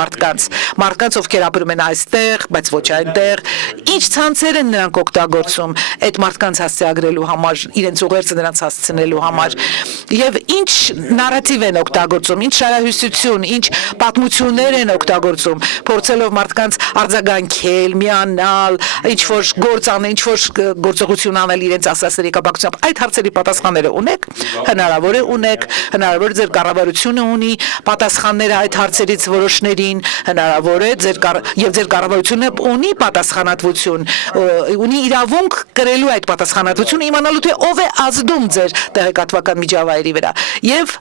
մարդկանց ովքեր ապրում են այստեղ բայց ոչ այնտեղ ինչ ցանցեր են նրանք օգտագործում այդ մարդկանց հասցեագրելու համար, իրենց ուղերձը նրանց հասցնելու համար եւ ինչ նարատիվ են օգտագործում, ինչ շարահյուսություն, ինչ պատմություններ են օգտագործում, փորձելով մարդկանց արձագանքել, միանալ, ինչ որ գործ անել, ինչ որ գործողություն անել իրենց ասասների կապակցությամբ։ Այդ հարցերի պատասխանները ունեք, հնարավոր է ունեք, հնարավոր է ձեր կառավարությունը ունի պատասխանները այդ հարցերից որոշներին, հնարավոր է ձեր կառավարությունը ունի պատասխանատվություն ունի իրավունք կրելու այդ պատասխանատվությունը իմանալու թե ով է ազդում ձեր տեղեկատվական միջավայրի վրա եւ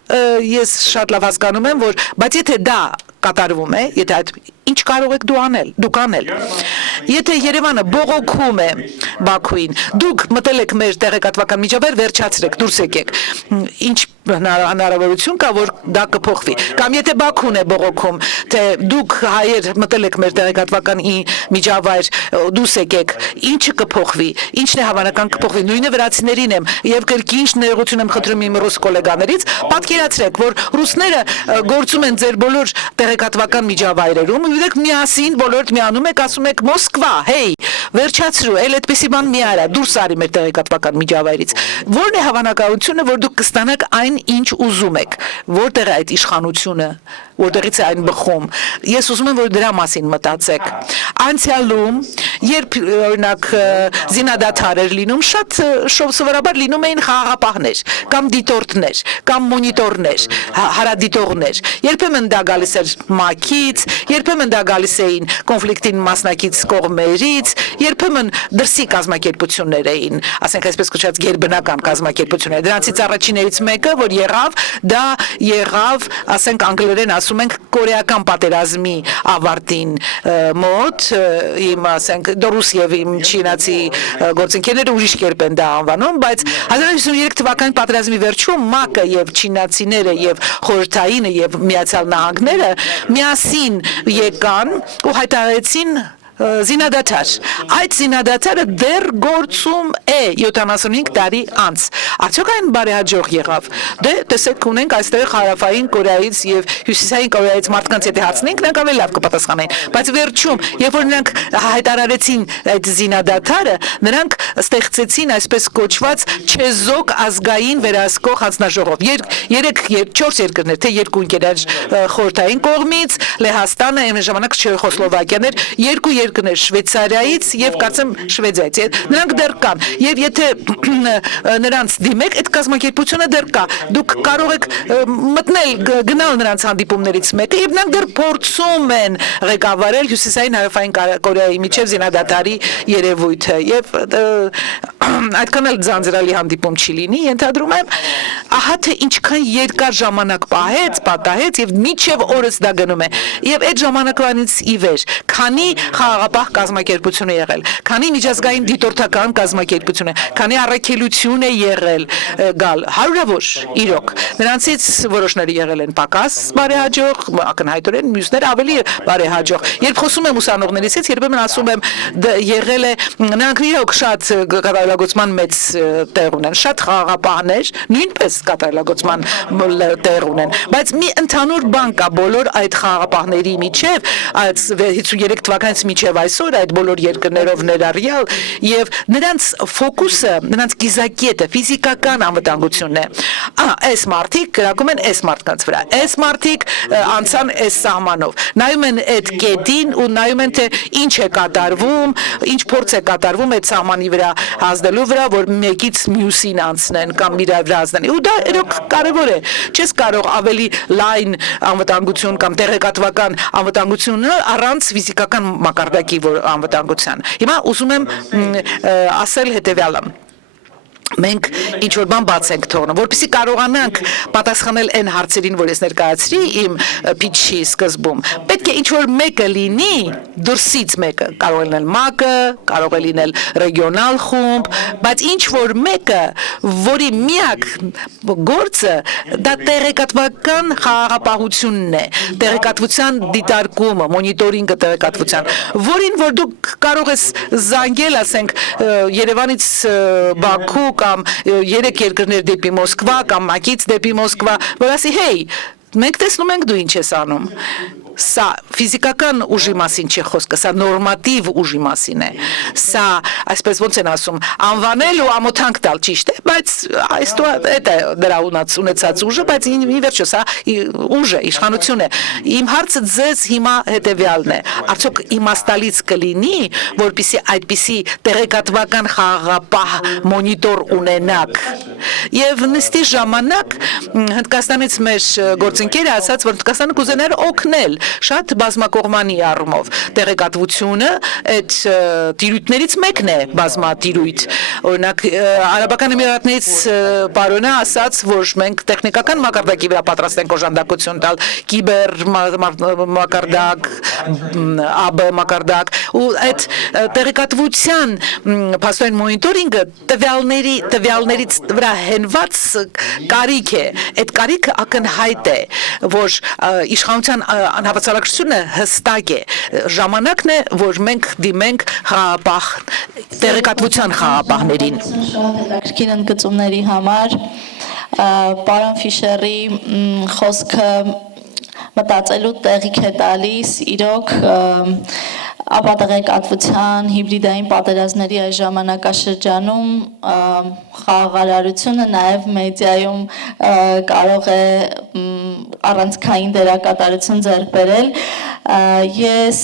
ես շատ լավ հասկանում եմ որ բայց եթե դա կատարվում է եթե այդ ինչ կարող եք դուք անել եթե Երևանը բողոքում է Բաքուին դուք մտել եք մեր տեղեկատվական միջավայր վերջացրեք դուրս եկեք ինչ հնարավորություն կա որ դա կփոխվի կամ եթե Բաքուն է բողոքում թե դուք հայեր մտել եք մեր տեղեկատվական միջավայր դուրս եկեք ինչը կփոխվի ինչն է հավանական կփոխվի նույնը վրացիներին եմ եւ կրկին ներողություն եմ խնդրում իմ ռուս գոլեգաներից պատկերացրեք որ ռուսները գործում են ձեր բոլոր տեղեկատվական միջավայրերում Դուք միասին բոլորդ միանում եք, ասում եք Մոսկվա, հեյ, վերջացրու, էլ այդպեսի բան մի արա, դուրս արի մեր տեղեկատվական միջավայրից։ Որն է հավանականությունը, որ դուք կստանաք այն, ինչ ուզում եք, որտեղ է այդ իշխանությունը, որտեղից է այն բխում։ Ես ուզում եմ, որ դրա մասին մտածեք։ Անցյալում, երբ օրինակ զինադադար էր լինում, շատ սովորաբար լինում էին խաղաղապահներ, կամ դիտորդներ, կամ մոնիտորներ, հարադիտողներ։ Երբեմն դա գալիս էր ՄԱԿ-ից, երբեմն դա գալիս էին կոնֆլիկտին մասնակից կողմերից, երբեմն դրսի կազմակերպություններ էին, ասենք այսպես կոչված գերբնական կազմակերպություններ։ Դրանցից առաջիններից մեկը, որ եղավ, դա եղավ, ասենք անգլերեն ասում ասում ենք կորեական պատերազմի ավարտին մոտ, իմ ասենք Դորուս եւ իմ չինացի գործընկերները ուրիշ կերպ են դա անվանում, բայց 1953 թվականի պատերազմի վերջում ՄԱԿ-ը եւ չինացիները եւ խորհրդայինը եւ Միացյալ Նահանգները միասին եկան ու հայտարարեցին զինադադար։ Այդ զինադադարը դեռ գործում է 75 տարի անց։ Արդյոք այն բարեհաջող եղավ։ Դե տեսեք ունենք այստեղ հարավային Կորեայից եւ հյուսիսային Կորեայից մարդկանց եթե հարցնենք, նրանք ավելի լավ կպատասխանեն։ Բայց վերջում, երբ որ նրանք հայտարարեցին այդ զինադադարը, նրանք ստեղծեցին այսպես կոչված չեզոք ազգային վերահսկող հանձնաժողով։ 4 երկրներ, թե երկու ընկերներ խորհրդային կողմից, Լեհաստանը, այն ժամանակ Չեխոսլովակիան էր, երկու երկրներ Շվեյցարիայից եւ կարծեմ Շվեդիայից։ Նրանք դեռ կան։ Եվ եթե նրանց դիմեք, այդ կազմակերպությունը դեռ կա։ Դուք կարող եք մտնել, գնալ նրանց հանդիպումներից մեկը եւ նրանք դեռ փորձում են ղեկավարել հյուսիսային հարավային Կորեայի միջև զինադադարի երևույթը եւ այդքան էլ ձանձրալի հանդիպում չի լինի, ենթադրում եմ, ահա թե ինչքան երկար ժամանակ պատահեց եւ միջև օրս դա գնում է։ Եվ այդ ժամանակվանից ի վեր, քանի խաղաղապահ կազմակերպություն է եղել, քանի միջազգային դիտորդական կազմակերպություն է, քանի առաքելություն է եղել գալ, հարյուրավոր իրոք։ Նրանցից որոշները եղել են պակաս բարեհաջող, ակնհայտորեն մյուսները ավելի բարեհաջող։ Երբ խոսում եմ ուսանողներից հետ, երբեմն ասում եմ եղել է նրանք իրոք շատ կատարելագործման մեծ տեղ ունեն, շատ խաղաղապահներ նույնպես կատարելագործման տեղ ունեն, բայց մի ընդհանուր բան կա բոլոր այդ խաղաղապահների միջև, այդ 53 թվականից միջև այսօր այդ բոլոր երկրներով ներառյալ եւ նրանց ֆոկուսը, նրանց գիզակետը ֆիզիկական անվտանգությունն է։ Այս մարդիկ գրակում են այս մարդկանց վրա, այս մարդիկ անցան այս սահմանով, նայում են այդ կետին ու նայում են թե ինչ է կատարվում, ինչ փորձ է կատարվում այդ սահմանի վրա հանձնելու վրա, որ մեկից մյուսին անցնեն կամ իրար վրա հանձնեն։ Ու դա իրոք կարևոր է։ Չես կարող ավելի լայն անվտանգություն կամ տեղեկատվական անվտանգություն առանց ֆիզիկական մակարդակի անվտանգության։ Հիմա ուզում եմ ասել հետևյալը. մենք ինչ որ բան բաց ենք թողնում, որպեսզի կարողանանք պատասխանել այն հարցերին, որ ես ներկայացրի իմ փիչի սկզբում։ Պետք է ինչ որ մեկը լինի, դուրսից մեկը, կարող է լինել ՄԱԿ-ը, կարող է լինել ռեգիոնալ խումբ, բայց ինչ որ մեկը, որի միակ գործը դա տեղեկատվական խաղաղապահությունն է, տեղեկատվության դիտարկումը, մոնիտորինգը տեղեկատվության, որին որ դուք կարող ես զանգել, ասենք Երևանից Բաքու կամ 3 երկրներ դեպի Մոսկվա կամ ՄԱԿ-ից դեպի Մոսկվա, որ ասի, հեյ, մենք տեսնում ենք դու ինչ ես անում։ Սա ֆիզիկական ուժի մասին չի խոսքը, սա նորմատիվ ուժի մասին է։ Սա, այսպես ոնց են ասում, անվանել ու ամոթանք տալ, ճիշտ է, բայց այդ է դրա ունեցած ուժը, բայց ի վերջո սա ուժ է, իշխանություն է։ Իմ հարցը ձեզ հիմա հետևյալն է. արդյոք իմաստալից կլինի, որպեսզի այդպիսի տեղեկատվական խաղաղապահ մոնիտոր ունենաք։ Եվ նստի ժամանակ Հնդկաստանից մեր գործընկերը ասաց, որ Հնդկաստանը կուզենար օգնել շատ բազմակողմանի առումով։ Տեղեկատվությունը այդ տիրույթներից մեկն է բազմատիրույթ։ Օրինակ Արաբական Էմիրատներից պարոնը ասաց, որ մենք տեխնիկական մակարդակի վրա պատրաստ ենք օժանդակություն տալ, կիբեր մակարդակ, ԱԲ մակարդակ, ու այդ տեղեկատվության փաստորեն մոնիտորինգը տվյալներից վրա հենված կարիք է։ Այդ կարիքը ակնհայտ է, որ իշխանության անհավասարակշռությունը հստակ է։ Ժամանակն է, որ մենք դիմենք խաղաղապահ տեղեկատվության խաղաղապահներին։ Շատ հետաքրքիր ընդգծումների համար պարոն Ֆիշերի խոսքը մտածելու տեղիք է տալիս իրոք ապատեղեկատվության հիբրիդային պատերազմների այս ժամանակաշրջանում խաղաղարարությունը նաև մեդիայում կարող է առանցքային դերակատարություն ձեռք բերել։ Ես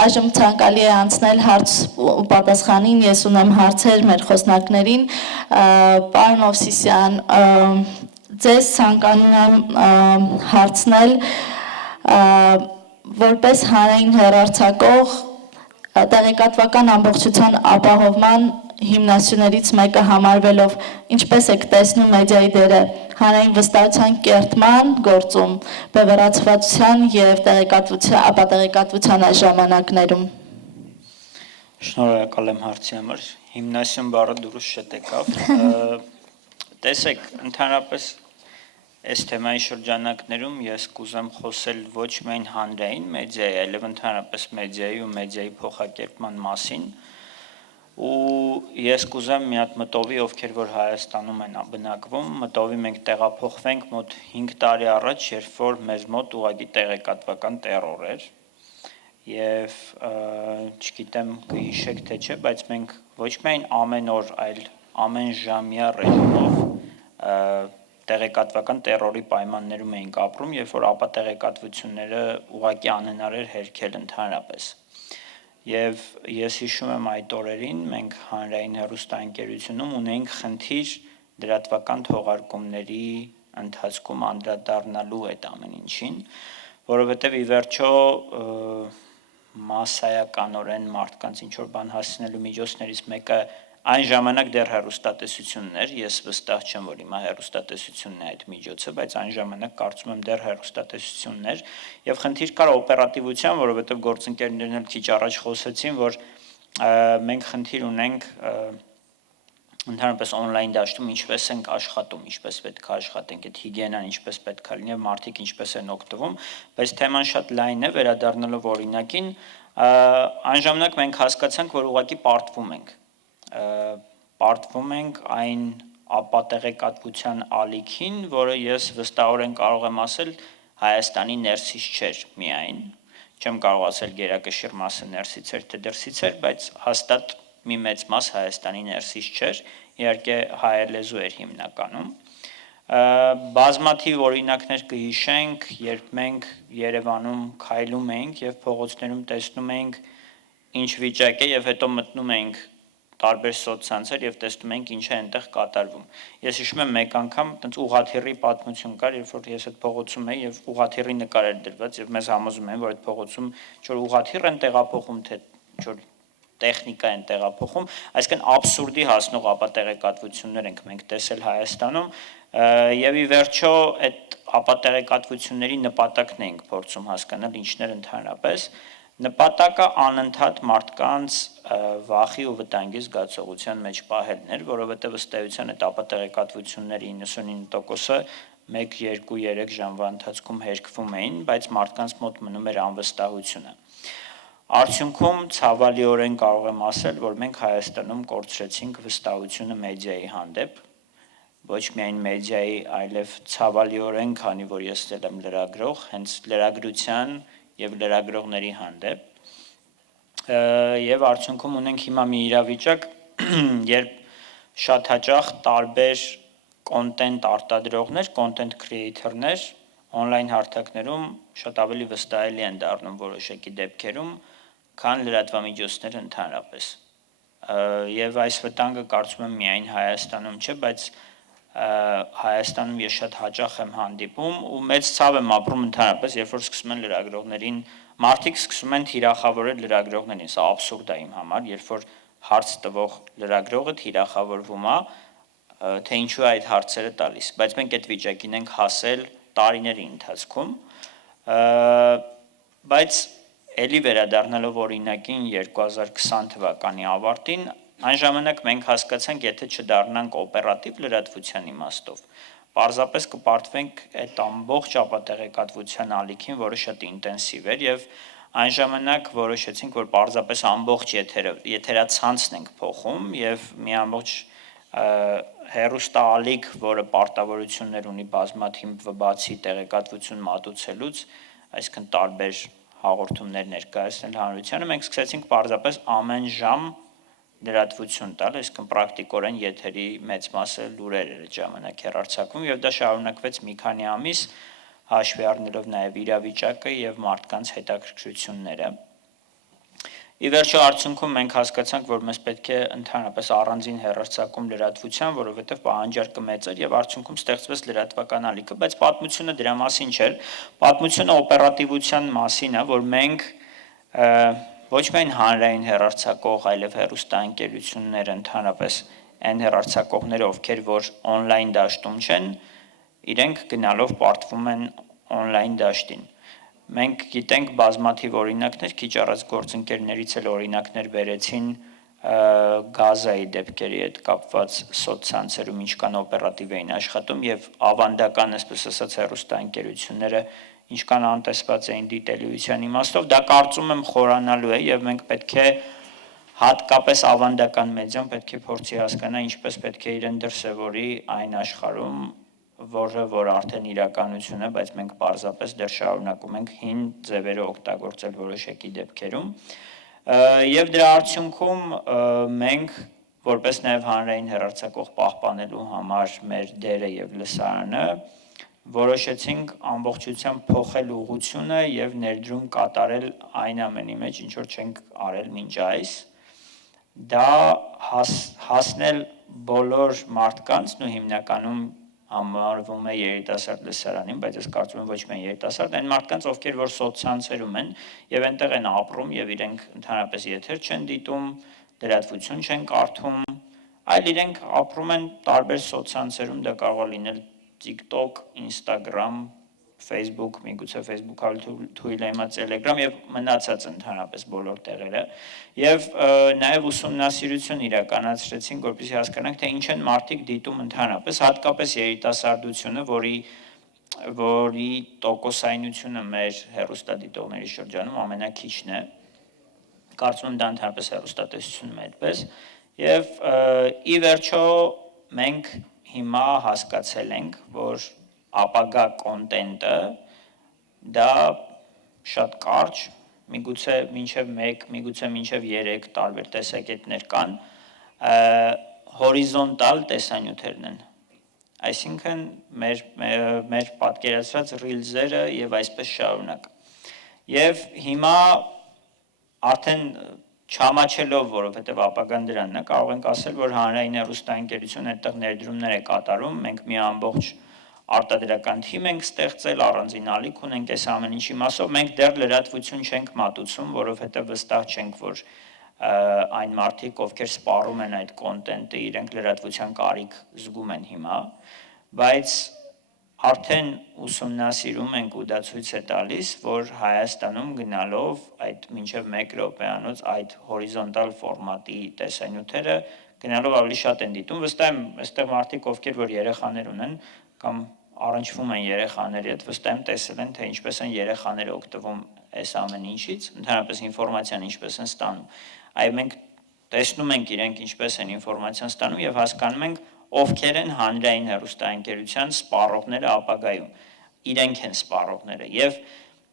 այժմ ցանկալի է անցնել հարց ու պատասխանին, ես ունեմ հարցեր մեր խոսնակներին, պարոն Օվսիսյան, ձեզ ցանկանում եմ հարցնել որպես հանրային հեռարձակող տեղեկատվական ամբողջության ապահովման հիմնասյուներից մեկը համարվելով ինչպես եք տեսնում մեդիայի դերը հանրային վստահության կերտման գործում, բևեռացվածության եւ ապատեղեկատվության այս ժամանակներում։ Շնորհակալ եմ հարցի համար։ Հիմնասիոն բառը դուրս չտեկավ։ Տեսեք, ընդհանրապես այս թեմայի շրջանակներում ես կուզեմ խոսել ոչ միայն հանրային մեդիայի, այլև ընդհանրապես մեդիայի ու մեդիայի փոխակերպման մասին։ Ու ես կուզեմ մի հատ մտովի, ովքեր որ Հայաստանում են բնակվում, մտովի մենք տեղափոխվենք մոտ 5 տարի առաջ, երբ որ մեզ մոտ ուղղակի տեղեկատվական տերոր էր։ Եվ չգիտեմ կհիշեք թե չէ, բայց մենք ոչ միայն ամեն օր, այլ ամեն ժամյա ռեժիմով տեղեկատվական տերորի պայմաններում էինք ապրում, երբ որ ապատեղեկատվությունները ուղղակի անհնար էր հերքել ընդհանրապես։ Եվ ես հիշում եմ այդ օրերին մենք հանրային հեռուստաընկերությունում ունեինք խնդիր լրատվական թողարկումների ընթացքում անդրադառնալու այդ ամեն ինչին, որովհետև ի վերջո մասսայականորեն մարդկանց ինչ որ բան հասցնելու միջոցներից մեկը այն ժամանակ դեռ հեռուստատեսությունն էր, ես վստահ չեմ, որ հիմա հեռուստատեսությունն է այդ միջոցը, բայց այն ժամանակ կարծում եմ դեռ հեռուստատեսությունն էր, եւ խնդիր կար օպերատիվության, որովհետեւ գործընկերներն էլ քիչ առաջ խոսեցին, որ մենք խնդիր ունենք ընդհանրապես on-line դաշտում ինչպես ենք աշխատում, ինչպես պետք է աշխատենք, այդ հիգիենան ինչպես պետք է լինի, մարդիկ ինչպես են օգտվում, բայց թեման շատ լայն է, վերադառնալով օրինակին, այն ժամանակ մենք հասկացանք, որ ուղղակի պարտվում ենք այն ապատեղեկատվության ալիքին, որը ես վստահորեն կարող եմ ասել Հայաստանի ներսից չէր միայն, չեմ կարող ասել գերակշիռ մասը ներսից էր թե դրսից էր, բայց հաստատ մի մեծ մաս Հայաստանի ներսից չէր, իհարկե հայերլեզու էր հիմնականում։ Բազմաթիվ օրինակներ կհիշենք, երբ մենք Երևանում քայլում էինք եւ փողոցներում տեսնում էինք ինչ վիճակ է եւ հետո մտնում էինք տարբեր սոցցանցեր եւ տեսնում ենք ինչ է այնտեղ կատարվում։ Ես հիշում եմ մեկ անգամ տենց ուղաթիռի պատմություն կար, երբ որ ես այդ փողոցում էի եւ ուղաթիռի նկար էր դրված եւ մեզ համոզում են, որ այդ փողոցում ինչ որ ուղաթիռ են տեղափոխում, թե ինչ որ տեխնիկա են տեղափոխում, այսինքն աբսուրդի հասնող ապատեղեկատվություններ ենք մենք տեսել Հայաստանում եւ ի վերջո այդ ապատեղեկատվությունների նպատակն ենք փորձում հասկանալ ինչն էր ընդհանրապես։ Նպատակը անընդհատ մարդկանց վախի ու վտանգի զգացողության մեջ պահելն էր, որովհետև ըստ էության այդ ապատեղեկատվությունների 99%-ը 1, 2, 3 ժամվա ընթացքում հերկվում էին, բայց մարդկանց մոտ մնում էր անվստահությունը։ Արդյունքում ցավալիորեն կարող եմ ասել, որ մենք Հայաստանում կորցրեցինք վստահությունը մեդիայի հանդեպ, ոչ միայն մեդիայի, այլև ցավալիորեն, քանի որ ես եմ լրագրող, հենց լրագրության եւ լրագրողների հանդեպ եւ արդյունքում ունենք հիմա մի իրավիճակ, երբ շատ հաճախ տարբեր կոնտենտ արտադրողներ, կոնտենտ քրեեյթորներ on-line հարթակներում շատ ավելի վստահելի են դառնում որոշակի դեպքերում, քան լրատվամիջոցները ընդհանրապես։ Եվ այս վտանգը կարծում եմ միայն Հայաստանում չէ, բայց Հայաստանում ես շատ հաճախ եմ հանդիպում ու մեծ ցավ եմ ապրում ընդհանրապես, երբ որ սկսում են լրագրողներին, մարդիկ սկսում են թիրախավորել լրագրողներին, սա աբսուրդ է իմ համար, երբ որ հարց տվող լրագրողը թիրախավորվում է, թե ինչու է այդ հարցերը տալիս, բայց մենք այդ վիճակին ենք հասել տարիների ընթացքում, բայց էլի վերադառնալով օրինակին 2020 թվականի ավարտին, այն ժամանակ մենք հասկացանք, եթե չդառնանք օպերատիվ լրատվության իմաստով, պարզապես կպարտվենք այդ ամբողջ ապատեղեկատվության ալիքին, որը շատ ինտենսիվ էր եւ այն ժամանակ որոշեցինք, որ պարզապես ամբողջ եթերացանցն ենք փոխում եւ մի ամբողջ հեռուստաալիք, որը պարտավորություններ ունի բազմաթիվ բացի տեղեկատվություն մատուցելուց, այսինքն տարբեր հաղորդումներ ներկայացնել հանրությանը, մենք սկսեցինք պարզապես ամեն ժամ լրատվություն տալ, այսինքն պրակտիկորեն եթերի մեծ մասը լուրեր էր այդ ժամանակ հեռարձակվում եւ դա շարունակվեց մի քանի ամիս, հաշվի առնելով նաեւ իրավիճակը եւ մարդկանց հետաքրքրությունները։ Ի վերջո արդյունքում մենք հասկացանք, որ մեզ պետք է ընդհանրապես առանձին հեռարձակում լրատվության, որովհետև պահանջարկը մեծ էր եւ արդյունքում ստեղծվեց լրատվական ալիքը, բայց պատմությունը դրա մասին չէր։ Պատմությունը օպերատիվության մասին է, որ մենք ոչ միայն հանրային հեռարձակող, այլև հեռուստաընկերությունները ընդհանրապես այն հեռարձակողները, ովքեր որ on-line դաշտում չեն, իրենք գնալով պարտվում են on-line դաշտին։ Մենք գիտենք բազմաթիվ օրինակներ, քիչ առաջ գործընկերներից էլ օրինակներ բերեցին Գազայի դեպքերի հետ կապված սոցցանցերում ինչքան օպերատիվ էին աշխատում եւ ավանդական, այսպես ասած, հեռուստաընկերությունները ինչքան անտեսված էին դիտելիության իմաստով, դա կարծում եմ խորանալու է եւ մենք պետք է հատկապես ավանդական մեդիան պետք է փորձի հասկանա ինչպես պետք է իրեն դրսևորի այն աշխարհում, որ արդեն իրականություն է, բայց մենք պարզապես դեռ շարունակում ենք հին ձևերը օգտագործել որոշակի դեպքերում։ Եվ դրա արդյունքում մենք որպես նաև հանրային հեռարձակող պահպանելու համար մեր դերը եւ լսարանը որոշեցինք ամբողջությամբ փոխել ուղղությունը եւ ներդրում կատարել այն ամենի մեջ, ինչ որ չենք արել մինչ այս, դա հասնել բոլոր մարդկանց ու հիմնականում համարվում է երիտասարդ լսարանին, բայց ես կարծում եմ ոչ միայն երիտասարդ, այն մարդկանց, ովքեր որ սոցցանցերում են եւ այնտեղ են ապրում եւ իրենք ընդհանրապես եթեր չեն դիտում, լրատվություն չեն կարդում, այլ իրենք ապրում են տարբեր սոցցանցերում, դա կարող է լինել TikTok, Instagram, Facebook, միգուցե Facebook-ը թույլ է հիմա Telegram եւ մնացած ընդհանրապես բոլոր տեղերը եւ նաեւ ուսումնասիրություն իրականացրեցինք, որպեսզի հասկանանք, թե ինչ են մարդիկ դիտում ընդհանրապես, հատկապես երիտասարդությունը, որի տոկոսայնությունը մեր հեռուստադիտողների շրջանում ամենակիչն է, կարծում եմ դա ընդհանրապես հեռուստատեսությունում է այդպես եւ ի վերջո մենք հիմա հասկացել ենք, որ ապագա կոնտենտը դա շատ կարճ, միգուցե մինչև 1, միգուցե մինչև 3 տարբեր տեսակետներ կան, հորիզոնտալ տեսանյութերն են։ Այսինքն մեր պատկերացրած ռիլզերը եւ այսպես շարունակ։ Եվ հիմա արդեն չամաչելով, որովհետև ապագան դրանն է, կարող ենք ասել, որ հանրային հեռուստաընկերությունը այդտեղ ներդրումներ է կատարում, մենք մի ամբողջ արտադրական թիմ ենք ստեղծել, առանձին ալիք ունենք այս ամեն ինչի մասով, մենք դեռ լրատվություն չենք մատուցում, որովհետև վստահ չենք, որ այն մարդիկ, ովքեր սպառում են այդ կոնտենտը, իրենք լրատվության կարիք զգում են հիմա, բայց արդեն ուսումնասիրում ենք ու դա ցույց է տալիս, որ Հայաստանում գնալով այդ մինչև 1 րոպեանոց այդ հորիզոնտալ ֆորմատի տեսանյութերը գնալով ավելի շատ են դիտում, վստահ եմ, այստեղ մարդիկ, ովքեր որ երեխաներ ունեն կամ առնչվում են երեխաների հետ, վստահ եմ տեսել են, թե ինչպես են երեխաները օգտվում այս ամեն ինչից, ընդհանրապես ինֆորմացիան ինչպես են ստանում։ Այո, մենք տեսնում ենք իրենք ինչպես են ինֆորմացիան ստանում եւ հասկանում ենք ովքեր են հանրային հեռուստաընկերության սպառողները ապագայում։ Իրենք են սպառողները եւ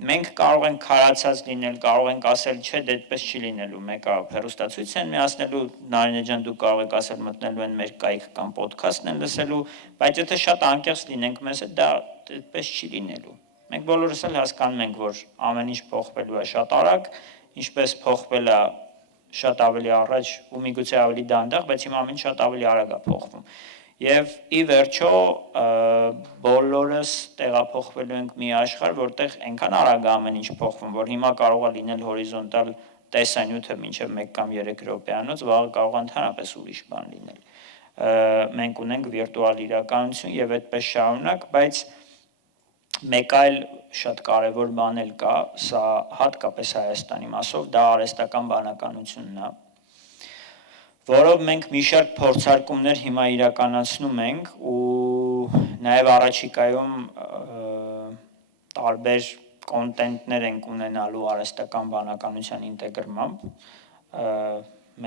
մենք կարող ենք քարացած լինել, կարող ենք ասել, չէ, դա այդպես չի լինելու, մեկը հեռուստացույց են միացնելու, Նարինե ջան, դուք կարող եք ասել մտնելու են մեր կայք կամ ոդքասթն են լսելու, բայց եթե շատ անկեղծ լինենք մեզ հետ, դա այդպես չի լինելու։ Մենք բոլորս էլ հասկանում ենք, որ ամեն ինչ փոխվելու է շատ արագ, ինչպես փոխվել է շատ ավելի առաջ ու միգուցե ավելի դանդաղ, բայց հիմա ամեն ինչ շատ ավելի արագ է փոխվում։ Եվ ի վերջո բոլորս տեղափոխվելու ենք մի աշխարհ, որտեղ այնքան արագ ամեն ինչ փոխվում, որ հիմա կարող է լինել հորիզոնտալ տեսանյութը մինչև 1 կամ 3 րոպեանոց, վաղը կարող է ընդհանրապես ուրիշ բան լինել։ Մենք ունենք վիրտուալ իրականություն եւ այդպես շարունակ, բայց մեկ այլ շատ կարևոր բան էլ կա, սա հատկապես Հայաստանի մասով, դա արհեստական բանականությունն է, որով մենք մի շարք փորձարկումներ հիմա իրականացնում ենք ու նաև առաջիկայում տարբեր կոնտենտներ ենք ունենալու արհեստական բանականության ինտեգրմամբ,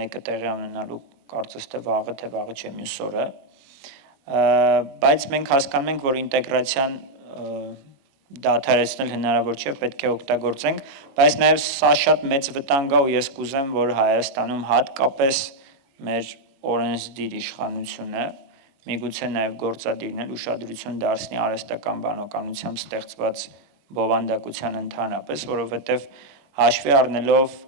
մեկը տեղի ունենալու կարծես թե վաղը չէ մյուս օրը, բայց մենք հասկանում ենք, որ ինտեգրացիան դադարեցնել հնարավոր չէ, պետք է օգտագործենք, բայց նաև սա շատ մեծ վտանգ է ու ես կուզեմ, որ Հայաստանում հատկապես մեր օրենսդիր իշխանությունը, միգուցե նաև գործադիրն էլ ուշադրություն դարձնի արհեստական բանականությամբ ստեղծված բովանդակության ընդհանրապես, որովհետև հաշվի առնելով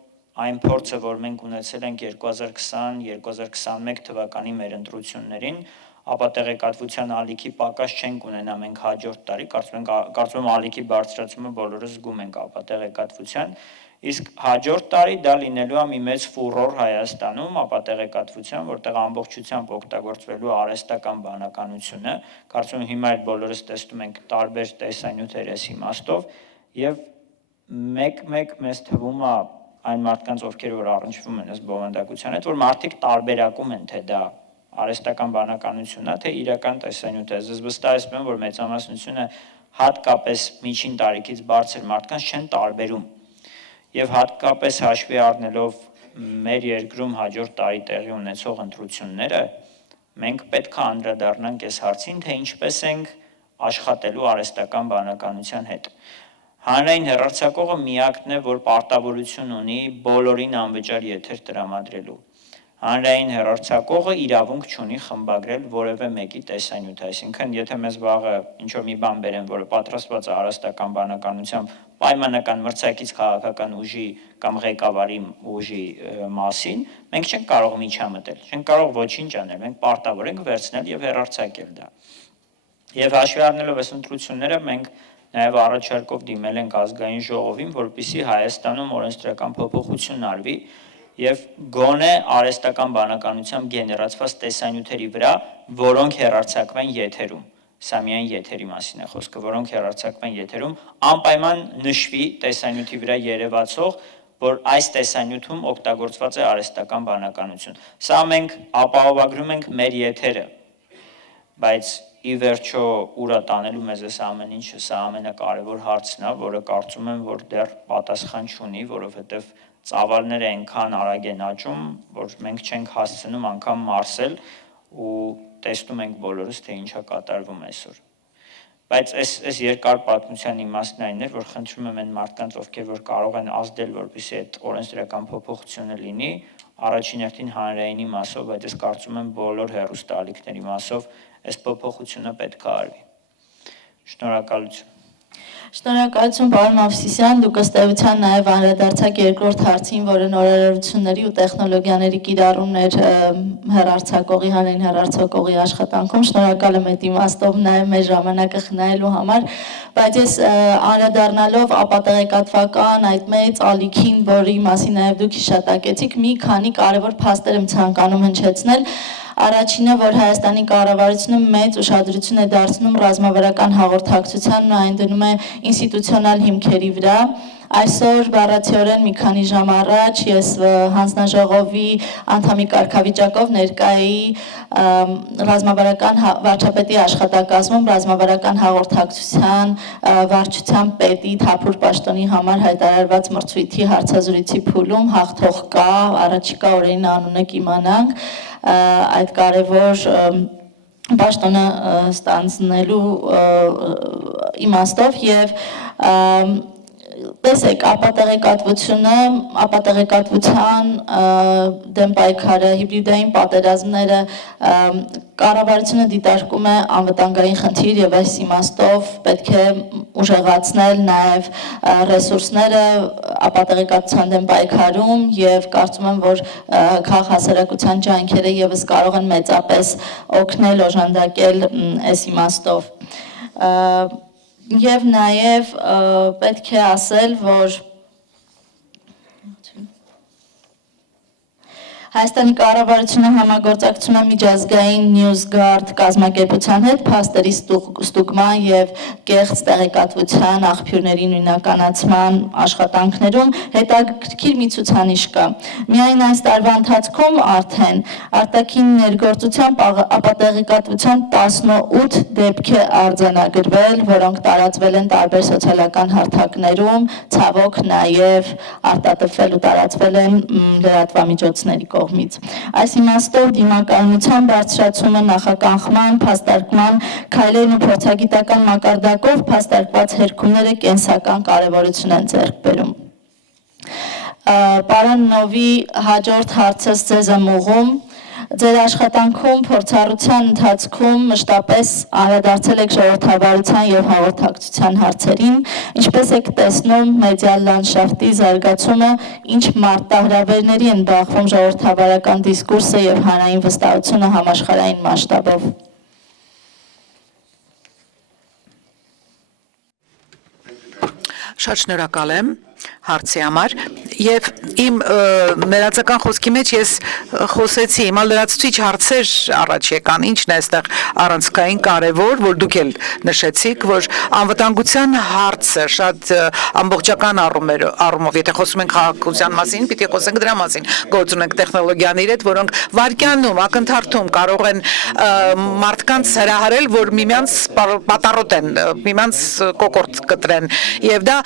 այն փորձը, որ մենք ունեցել ենք 2020-2021 թվականի մեր ընտրություններին, ապա տեղեկատվության ալիքի պակաս չենք ունենա մենք հաջորդ տարի, կարծում եմ ալիքի բարձրացումը բոլորս զգում ենք ապա տեղեկատվության Իսկ հաջորդ տարի դա լինելու է մի մեծ ֆուրոր Հայաստանում ապատեղեկատվության, որտեղ ամբողջությամբ օգտագործվելու արհեստական բանականությունը, կարծում եմ հիմա այդ բոլորս տեսնում ենք տարբեր տեսանյութեր այս իմաստով, եւ մեկ մեզ թվում է այն մարդկանց, ովքեր որ առնչվում են այս բովանդակության հետ, որ մարդիկ տարբերակում են, թե դա արհեստական բանականություն է, թե իրական տեսանյութ է։ Ես վստահ եմ, որ մեծամասնությունը հատկապես միջին տարիքից բարձր մարդկանց չեն տարբերում։ Եվ հատկապես հաշվի առնելով մեր երկրում հաջորդ տարի տեղի ունեցող ընտրությունները, մենք պետք է անդրադառնանք այս հարցին, թե ինչպես ենք աշխատելու արհեստական բանականության հետ։ Հանրային հեռարձակողը միակն է, որ պարտավորություն ունի բոլորին անվճար եթեր տրամադրելու։ Հանրային հեռարձակողը իրավունք չունի խմբագրել որևէ մեկի տեսանյութ, այսինքն եթե մեզ վաղը ինչ-որ մի բան բերեն, որը պատրաստված է արհեստական բանականությամբ պայմանական մրցակից քաղաքական ուժի կամ ղեկավարի ուժի մասին, մենք չենք կարող միջամտել, չենք կարող ոչինչ անել, մենք պարտավոր ենք վերցնել եւ հեռարձակել դա։ Եվ հաշվի առնելով այս ընտրությունները մենք նաև առաջարկով դիմել ենք ազգային ժողովին, որպեսզի Հայաստանում օրենսդրական փոփոխություն արվի եւ գոնե արհեստական բանականությամբ գեներացված տեսանյութերի վրա, որոնք հեռարձակվեն եթերում։ Սա միայն եթերի մասին է խոսքը, որոնք հեռարձակվեն եթերում, անպայման նշվի տեսանյութի վրա երևացող, որ այս տեսանյութում օգտագործված է արհեստական բանականություն։ Սա մենք ապահովագրում ենք մեր եթերը, բայց ի վերջո ուրա տանելու մեզ այս ամեն ինչը, սա ամենակարևոր հարցն է, որը կարծում եմ, որ դեռ պատասխան չունի, որովհետև ծավալները այնքան արագ են աճում, որ մենք չենք հասցնում անգամ մարսել ու տեսնում ենք բոլորս, թե ինչա կատարվում այսօր։ Բայց այս երկար պատմության իմաստն այն էր, որ խնդրում եմ այն մարդկանց, ովքեր որ կարող են ազդել, որպեսզի այդ օրենսդրական փոփոխությունը լինի, առաջին հերթին հանրայինի մասով, բայց ես կարծում եմ բոլոր հեռուստաալիքների մասով այս փոփոխությունը պետք է արվի։ Շնորհակալություն։ Շնորհակալություն, պարոն Մովսիսյան, դուք ըստ էության նաև անդրադարձաք երկրորդ հարցին, որը նորարարությունների ու տեխնոլոգիաների կիրառումն էր հեռարձակողի, հանրային հեռարձակողի աշխատանքում։ Շնորհակալ եմ այդ իմաստով նաև մեր ժամանակը խնայելու համար, բայց ես անդրադառնալով ապատեղեկատվական այդ մեծ ալիքին, որի մասին նաև դուք հիշատակեցիք, մի քանի կարևոր փաստեր եմ ցանկանում հնչեցնել։ Առաջինը, որ Հայաստանի կառավարությունը մեծ ուշադրություն է դարձնում ռազմավարական հաղորդակցությանն ու այն դնում է ինստիտուցիոնալ հիմքերի վրա։ Այսօր բառացիորեն մի քանի ժամ առաջ ես հանձնաժողովի անդամի կարգավիճակով ներկա էի ռազմավարական վարչապետի աշխատակազմում ռազմավարական հաղորդակցության վարչության պետի Թափուր պաշտոնի համար հայտարարված մրցույթի հարցազրույցի փուլում հաղթող կա, առաջիկա օրերին անունը կիմանանք, այդ կարևոր պաշտոնը ստանձնելու իմաստով եւ տեսեք, ապատեղեկատվության դեմ պայքարը, հիբրիդային պատերազմները կառավարությունը դիտարկում է անվտանգային խնդիր եւ այս իմաստով պետք է ուժեղացնել նաեւ ռեսուրսները ապատեղեկատվության դեմ պայքարում եւ կարծում եմ, որ քաղաքահասարակության ջանքերը եւս կարող են մեծապես օգնել օժանդակել այս իմաստով։ Եվ նաև պետք է ասել, որ Հայաստանի կառավարությունը համագործակցում է միջազգային NewsGuard կազմակերպության հետ փաստերի ստուգման եւ կեղծ տեղեկատվության աղբյուրների նույնականացման աշխատանքներում հետաքրքիր մի ցուցանիշ կա։ Միայն այս տարվա ընթացքում արդեն արտաքին ներգործությամբ ապատեղեկատվության 18 դեպք է արձանագրվել, որոնք տարածվել են տարբեր սոցիալական հարթակներում, ցավոք նաև արտադրվել ու տարածվել են լրատվամիջոցների կողմից։ Այս իմաստով դիմակայունության բարձրացումը նախականխման, փաստարկման քայլերն ու փորձագիտական մակարդակով փաստարկված հերքումները կենսական կարևորություն են ձեռք բերում։ Պարոն Նովի հաջորդ հարցս ձեզ եմ ուղղում։ Ձեր աշխատանքում փորձառության ընթացքում մշտապես անդրադարձել եք ժողովրդավարության եւ հաղորդակցության հարցերին, ինչպես եք տեսնում մեդիա լանդշաֆտի զարգացումը, ինչ մարտահրավերների են բախվում ժողովրդավարական դիսկուրսը եւ հանրային վստահությունը համաշխարհային մասշտաբով։ Շատ շնորհակալ եմ հարցի համար։ Եվ իմ ներածական խոսքի մեջ ես խոսեցի, հիմա լրացուցիչ հարցեր առաջ եկան, ինչն է այստեղ առանցքային կարևոր, որ դուք էլ նշեցիք, որ անվտանգության հարցը շատ ամբողջական առումով, եթե խոսում ենք խաղաղության մասին, պիտի խոսենք դրա մասին, գործ ունենք տեխնոլոգիաների հետ, որոնք վայրկյանում, ակնթարթում կարող են մարդկանց հրահարել, որ միմյանց պատառոտեն, միմյանց կոկորտ կտրեն, եւ դա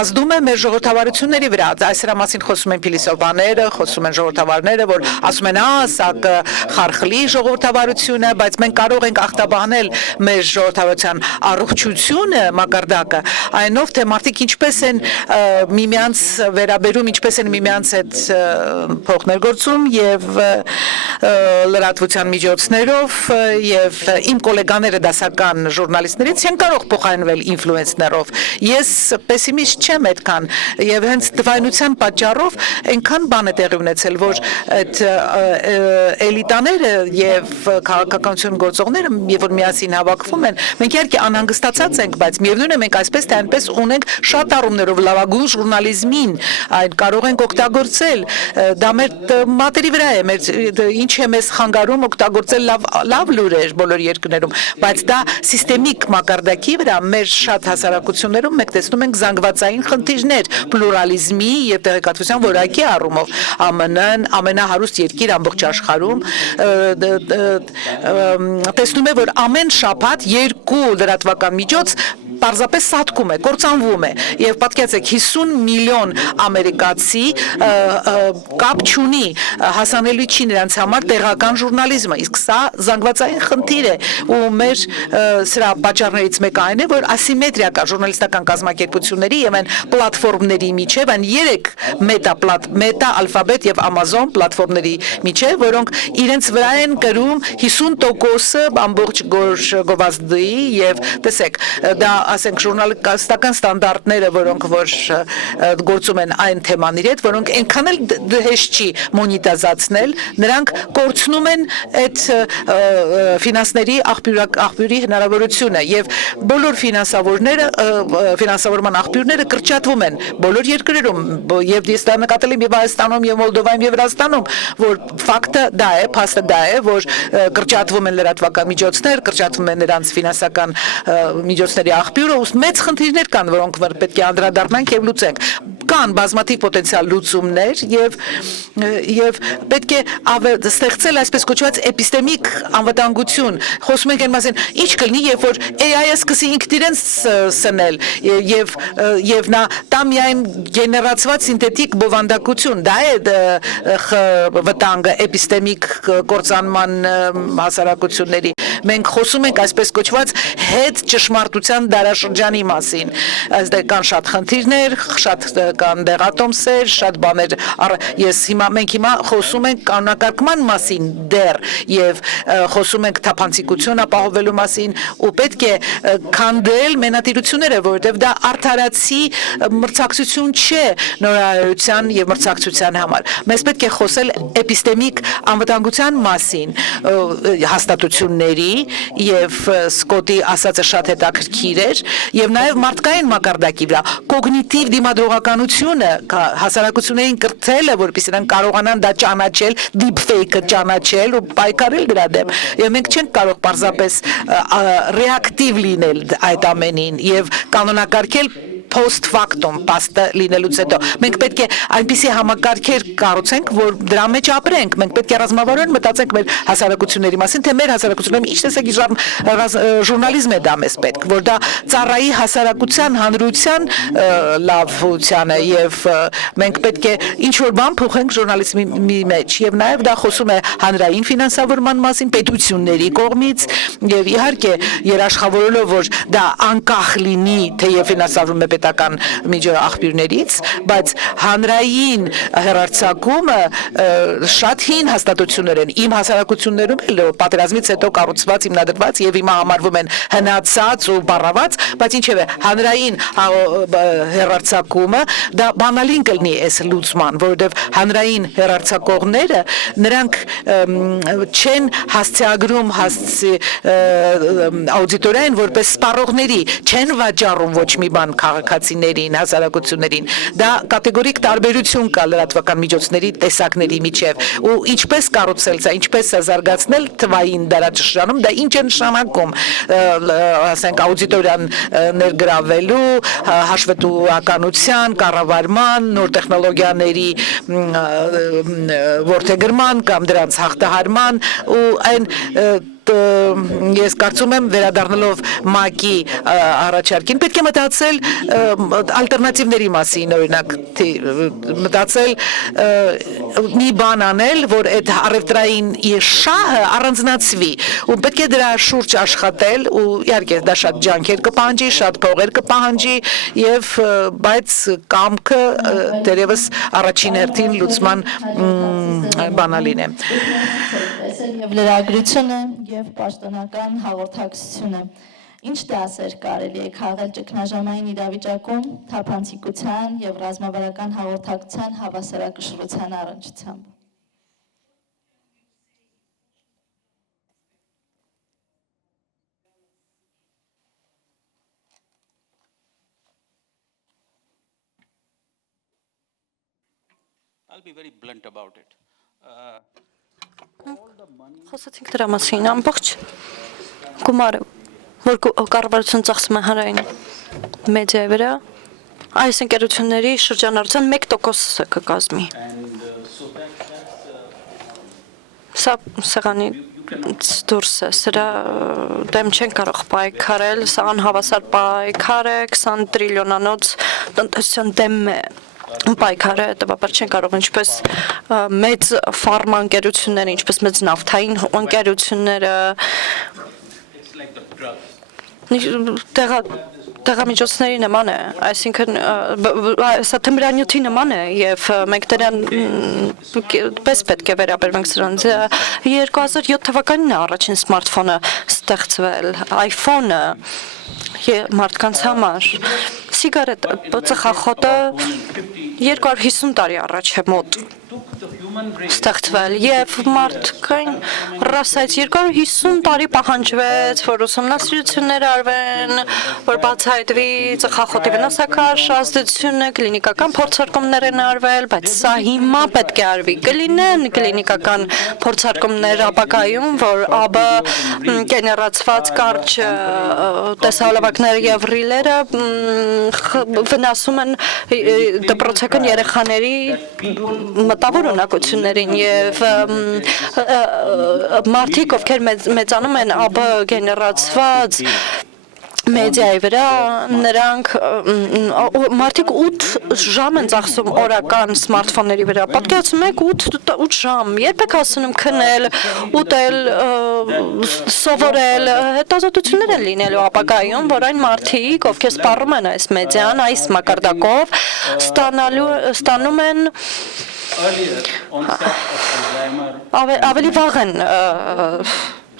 ազդում է մեր ժողովրդավարությունների վրա, այս հրա մասին խոսում են փիլիսոփաները, խոսում են ժողովրդավարները, որ ասում են, սա կխարխլի ժողովրդավարությունը, բայց մենք կարող ենք ախտաբանել մեր ժողովրդավարության առողջությունը, մակարդակը, այնով թե մարդիկ ինչպես են միմյանց վերաբերում, ինչպես են միմյանց հետ փոխներգործում եւ լրատվության միջոցներով եւ իմ գոլեգաները դասական ժուրնալիստներից չեն կարող փոխարինվել ինֆլուենսերով։ Ես պեսիմիստ չեմ այդքան եւ հենց դվայնության պատճառով այնքան բան է տեղի ունեցել, որ այդ էլիտաները եւ քաղաքականություն գործողները, երբ որ միասին հավաքվում են, մենք իհարկե անհանգստացած ենք, բայց միևնույն է մենք այսպես թե այնպես ունենք շատ առումներով լավագույն ժուրնալիզմին, այն կարող ենք օգտագործել, դա մեր մատերի վրա է, ինչ է մեզ խանգարում օգտագործել լավ լուրեր բոլոր երկրներում, բայց դա սիստեմիկ մակարդակի վրա մեր շատ հասարակություններում մենք տեսնում ենք զանգվածային խնդիրներ պլուրալիզմի եւ տեղեկատվության որակի առումով ԱՄՆ-ն ամենահարուստ երկիր ամբողջ աշխարհում տեսնում է որ ամեն շաբաթ 2 լրատվական միջոց պարզապես սատկում է, կործանվում է եւ պատկերացեք 50 միլիոն ամերիկացի կապ չունի հասանելի չի նրանց համար տեղական ժուրնալիզմը, իսկ սա զանգվածային խնդիր է ու մեր սրա պատճառներից մեկը այն է, որ ասիմետրիա կա ժուրնալիստական կազմակերպությունների եւ այն պլատֆորմների միջև, այն 3 Meta, Alphabet եւ Amazon պլատֆորմների միջև, որոնք իրենց վրա են կրում 50% ամբողջ գովազդի եւ տեսեք, դա ասենք ժուրնալիստական ստանդարտները, որոնք որ գործում են այն թեմաների հետ, որոնք այնքան էլ հեշտ չի մոնետիզացնել, նրանք կորցնում են այդ ֆինանսների աղբյուրի հնարավորությունը եւ բոլոր ֆինանսավորման աղբյուրները կրճատվում են բոլոր երկրներում եւ ես դա նկատել եմ եւ Հայաստանում եւ Մոլդովայում եւ Վրաստանում, որ ֆակտը դա է, փաստը դա է, որ կրճատվում են լրատվական միջոցներ, կրճատվում են նրանց ֆինանսական միջոցների աղբյուրը, մեծ խնդիրներ կան, որոնք պետք է անդրադառնանք եւ լուծենք։ Կան բազմաթիվ պոտենցիալ լուծումներ եւ պետք է ստեղծել այսպես կոչված էպիստեմիկ անվտանգություն։ Խոսում ենք այն մասին, ինչ կլինի, երբ որ AI-ը սկսի ինքն իրենց սնել եւ նա տա միայն գեներացված սինթետիկ բովանդակություն, դա է վտանգը էպիստեմիկ կործանման հասարակությունների։ Մենք խոսում ենք այսպես կոչված հետ ճշմարտության դարաշրջանի մասին։ Այստեղ կան շատ խնդիրներ, շատ կան դեղատոմսեր, շատ բաներ։ Մենք հիմա խոսում ենք կանոնակարգման մասին դեռ եւ խոսում ենք թափանցիկություն ապահովելու մասին ու պետք է քանդել մենատիրությունները, որովհետեւ դա արդարացի մրցակցություն չէ նորարարության եւ մրցակցության համար։ Մեզ պետք է խոսել էպիստեմիկ անվտանգության մասին, հաստատությունների եւ Սկոտի ասածը շատ հետաքրքիր էր եւ նաեւ մարդկային մակարդակի վրա կոգնիտիվ դիմադրողականությունը հասարակություններին կրթելը, որպեսզի նրանք կարողանան դա ճանաչել, deepfake-ը ճանաչել ու պայքարել դրա դեմ։ Եվ մենք չենք կարող պարզապես ռեակտիվ լինել այդ ամենին եւ կանոնակարգել post factum pasta լինելուց հետո մենք պետք է այնպիսի համակարգեր կառուցենք, որ դրա մեջ ապրենք, մենք պետք է ռազմավարորեն մտածենք մեր հասարակությունների մասին, թե մեր հասարակություններում ինչ տեսակի ժուրնալիզմ է դա մեզ պետք, որ դա ծառայի հասարակության հանրության լավությանը եւ մենք պետք է ինչ որ բան փոխենք ժուրնալիզմի մեջ եւ նաեւ դա խոսում է հանրային ֆինանսավորման մասին պետությունների կողմից եւ իհարկե երաշխավորելով որ դա անկախ լինի թեև ֆինանսավորվում է պետական աղբյուրներից, բայց հանրային հեռարձակումը շատ հին հաստատություններ են։ Իմ հասարակություններում էլ պատերազմից հետո կառուցված, հիմնադրված եւ հիմա համարվում են հնացած ու բառաված, բայց ինչեւէ հանրային հեռարձակումը դա բանալին կլինի այս լուծման, որովհետեւ հանրային հեռարձակողները նրանք չեն հասցեագրում աուդիտորիային որպես սպառողների, չեն վաճառում ոչ մի բան քաղաքացիներին, հասարակություններին։ Դա կատեգորիկ տարբերություն կա լրատվական միջոցների տեսակների միջև ու ինչպես կառուցել սա, ինչպես սա զարգացնել թվային դարաշրջանում, դա ինչ է նշանակում, ասենք աուդիտորիան ներգրավելու, հաշվետվականության, կառավարման, նոր տեխնոլոգիաների որդեգրման կամ դրանց հաղթահարման ու այն ես կարծում եմ վերադառնալով ՄԱԿ-ի առաջարկին պետք է մտածել ալտերնատիվների մասին, օրինակ մտածել մի բան անել, որ այդ առևտրային շահը առանձնացվի ու պետք է դրա շուրջ աշխատել ու իհարկե դա շատ ջանքեր կպահանջի, շատ փողեր կպահանջի եւ բայց կամքը դերևս առաջին հերթին լուծման բանալին է։ Եվ լրագրությունը եւ պաշտոնական հաղորդակցությունը ինչ դասեր կարելի է քաղել ճգնաժամային իրավիճակում թափանցիկության եւ ռազմավարական հաղորդակցության հավասարակշռության առնչությամբ։ I'll be very blunt about it. Խոսեցինք դրա մասին, ամբողջ գումարը, որ կառավարությունը ծախսում է հանրային մեդիայի վրա, այս ընկերությունների շրջանառության 1%-ը կկազմի։ Սա սեղանից դուրս է, սրա դեմ չեն կարող պայքարել, սա անհավասար պայքար է, 20 տրիլիոնանոց տնտեսության դեմ է պայքարը, հետևաբար չեն կարող ինչպես մեծ ֆարմա ընկերությունները, ինչպես մեծ նավթային ընկերությունները տեղամիջոցների նման է, այսինքն սա թմրանյութի նման է եւ մենք դրան պես պետք է վերաբերվենք սրանց 2007 թվականին է առաջին սմարթֆոնը ստեղծվել, iPhone-ը մարդկանց համար սիգարետը ծխախոտը 250 տարի առաջ է մոտ ստեղծվել եւ մարդկային ռասայից 250 տարի պահանջվեց, որ ուսումնասիրություններ արվեն, որ բացահայտվի ծխախոտի վնասակար ազդեցությունը, կլինիկական փորձարկումներ են արվել, բայց սա հիմա պետք է արվի։ Կլինեն կլինիկական փորձարկումներ ապագայում, որ ԱԲ գեներացված կարճ տեսահոլովակները եւ ռիլերը վնասում են դպրոցական երեխաների մտավոր ունակություններին եւ մարդիկ, ովքեր մեծանում են ԱԲ գեներացված մեդիայի վրա, նրանք մարդիկ 8 ժամ են ծախսում օրական սմարթֆոնների վրա։ Պատկերացնում եք 8 ժամ, երբ եք հասնում քնել, ուտել, սովորել, հետազոտություններ են լինելու ապագայում, որ այն մարդիկ, ովքեր սպառում են այս մեդիան, այս մակարդակով, ստանում են ավելի վաղ են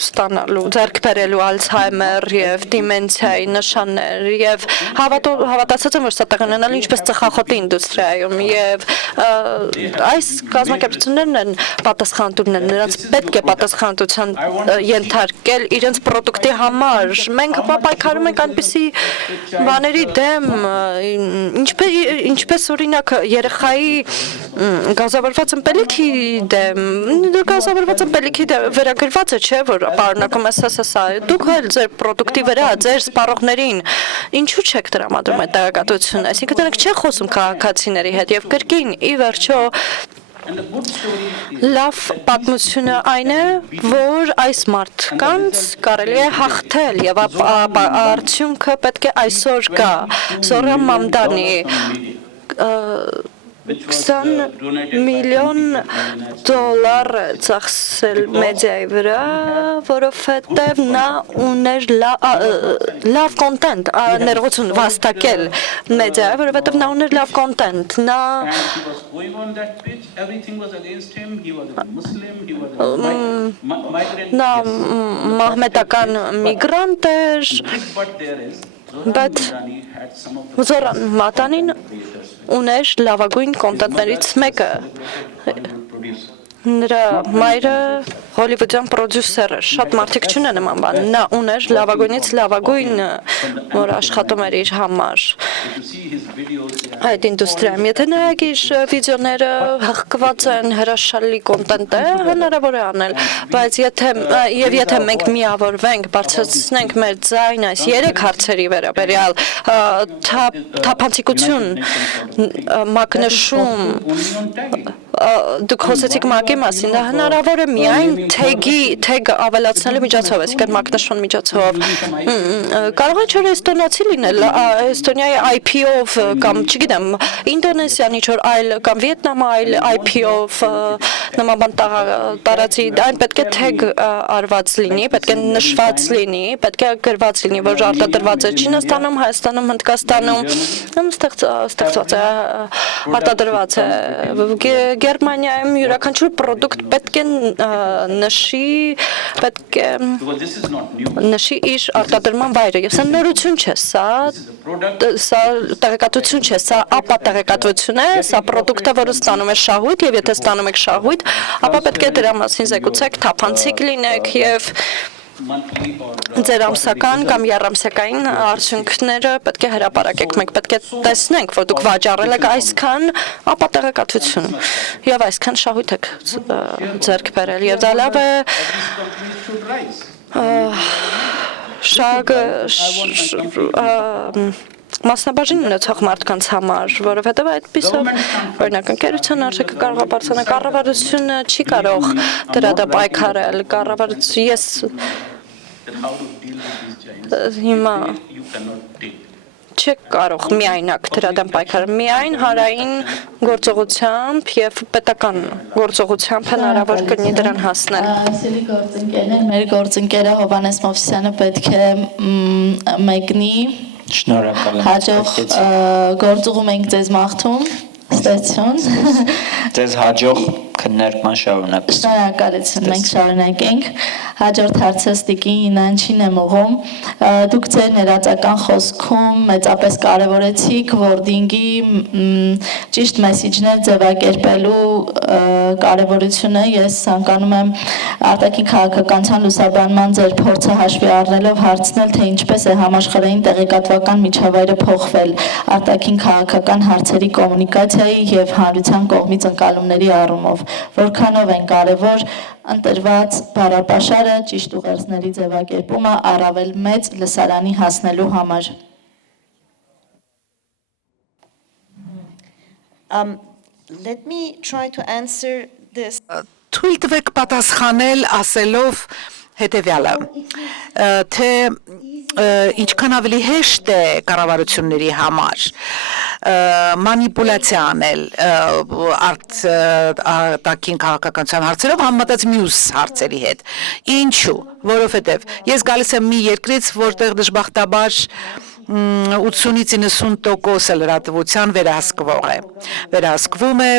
ստանալու, ձեռք բերելու Ալցհայմեր եւ դիմենցիայի նշաններ եւ հավատացած եմ, որ սա տեղ ունենալու ինչպես ծխախոտի ինդուստրիայում եւ այս կազմակերպություններն են պատասխանատուներն են, նրանց պետք է պատասխանատվության ենթարկել իրենց պրոդուկտի համար։ Մենք պայքարում ենք այնպիսի բաների դեմ, ինչպես օրինակ երեխայի գազավորված ըմպելիքի դեմ, գազավորված ըմպելիքի վերագրված է, չէ, որ պարունակում է սա, դուք էլ ձեր պրոդուկտի վրա, ձեր սպառողներին ինչու չեք տրամադրում այդ տեղեկատվությունը, այսինքն դրանք չեն խոսում քաղաքացիների հետ եւ կրկին ի վերջո լավ պատմությունը այն է, որ այս մարդկանց կարելի է հաղթել եւ արդյունքը պետք է այսօր գա։ Զորամ Մամդանի 20 միլիոն դոլար ծախսել մեդիայի վրա, որովհետև նա ուներ լավ կոնտենտ, ներողություն վաստակել մեդիայի, որովհետև նա ուներ լավ կոնտենտ, նա մահմետական միգրանտ էր, բայց Զորան Մատանին ուներ լավագույն կոնտենտներից մեկը Նրա մայրը հոլիվուդյան պրոդյուսեր էր, շատ մարդիկ չունեն նման բան։ Նա ուներ լավագույնից լավագույն, որ աշխատում էր իր համար այդ ինդուստրիայում։ Եթե նայեք իր վիդեոները հղկված են, հրաշալի կոնտենտ է, հնարավոր է անել, բայց եթե մենք միավորվենք, բարձրացնենք մեր ձայնը այս 3 հարցերի վերաբերյալ թափանցիկություն, մակնշում, դուք խոսեցիք ՄԱԿ-ի մասին, դա հնարավոր է միայն թեգ ավելացնելու միջոցով, այսինքն մակնշման միջոցով։ Կարող է չէ էստոնացի լինել, Էստոնիայի IP-ով կամ չգիտեմ, Ինդոնեզիան ինչ-որ այլ կամ Վիետնամը այլ IP-ով նման բան տարածի, այն պետք է թեգ արված լինի, պետք է նշված լինի, պետք է գրված լինի, որ արտադրված է Չինաստանում, Հայաստանում, Հնդկաստանում, ստեղծված է, արտադրված է Գերմանիայում յուրաքանչյուր պրոդուկտ պետք է նշի իր արտադրման վայրը, եւ սա նորություն չէ, սա տեղեկատվություն չէ, սա ապա տեղեկատվություն է, սա պրոդուկտը, որը ստանում է շահույթ, եւ եթե ստանում եք շահույթ, ապա պետք է դրա մասին զեկուցեք, թափանցիկ լինեք եւ ձեր ամսական կամ եռամսյակային արդյունքները պետք է հրապարակեք, մենք պետք է տեսնենք, որ դուք վաճառել եք այսքան, ապա տեղեկատվություն եւ այսքան շահույթ եք ձեռք բերել եւ դա լավ է մասնաբաժին ունեցող մարդկանց համար, որովհետև այդպիսով օրինակ ընկերության արժեքը կարող է բարձրանալ, կառավարությունը չի կարող դրա դեմ պայքարել, ես հիմա չեք կարող միայնակ դրա դեմ պայքարել, միայն հանրային գործողությամբ եւ պետական գործողությամբ հնարավոր կլինի դրան հասնել։ Սիրելի գործընկերներ, մեր գործընկերը Հովհաննես Մովսիսյանը պետք է մեկնի Շնորհակալ եմ։ հաջող գործուղում ենք ձեզ մաղթում, ստեցություն։ Ձեզ հաջող քննարկման շարունակություն։ Շնորհակալություն, մենք շարունակենք։ Հաջորդ հարցը Ստիկին Ինանչին եմ ուղղում։ Դուք ձեր ներածական խոսքում մեծապես կարևորեցիք wording-ի ճիշտ մեսիջներ ձևակերպելու կարևորությունը։ Ես ցանկանում եմ արտաքին քաղաքականության լուսաբանման ձեր փորձը հաշվի առնելով հարցնել, թե ինչպես է համաշխարհային տեղեկատվական միջավայրը փոխվել արտաքին քաղաքական հարցերի կոմունիկացիայի եւ հանրության կողմից ընկալումների առումով, որքանով են կարևոր ընտրված բառապաշարը, ճիշտ ուղերձների ձևակերպումը առավել մեծ լսարանի հասնելու համար։ Let me try to answer this. Թույլ տվեք պատասխանել ասելով հետևյալը, թե ինչքան ավելի հեշտ է կառավարությունների համար մանիպուլյացիա անել արտաքին քաղաքականության հարցերով համեմատած մյուս հարցերի հետ։ Ինչու? Որովհետև ես գալիս եմ մի երկրից, որտեղ դժբախտաբար 80-ից 90% լրատվության վերահսկվող է։ Վերահսկվում է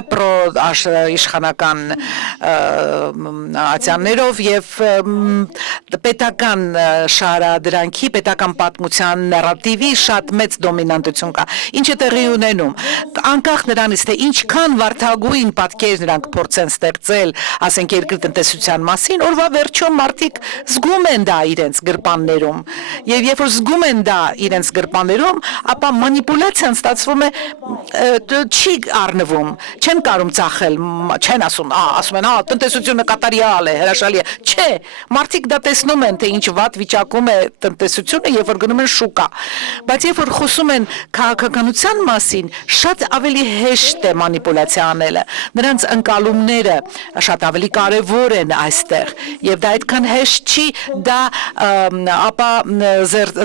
իշխանական ացյաններով եւ պետական շահրադրանքի, պետական պատմության նարատիվի շատ մեծ դոմինանտություն կա։ Ինչ է տեղի ունենում։ Անկախ նրանից, թե ինչքան վարդագույն պատկեր նրանք փորձեն ստեղծել, ասենք երկրի տնտեսության մասին, օրվա վերջում մարդիկ զգում են դա իրենց գրպաններում։ Եվ երբ որ զգում են դա իրենց գրպաններում, ապա մանիպուլյացիան ստացվում է չի առնվում, չեն կարում ծախել, չեն ասում են, տնտեսությունը կատարյալ է, հրաշալի է, չէ, մարդիկ դա տեսնում են, թե ինչ վատ վիճակում է տնտեսությունը, երբ որ գնում են շուկա, բայց երբ որ խոսում են քաղաքականության մասին, շատ ավելի հեշտ է մանիպուլյացիա անելը, նրանց ընկալումները շատ ավելի կարևոր են այստեղ, եւ դա այդքան հեշտ չի, դա ապա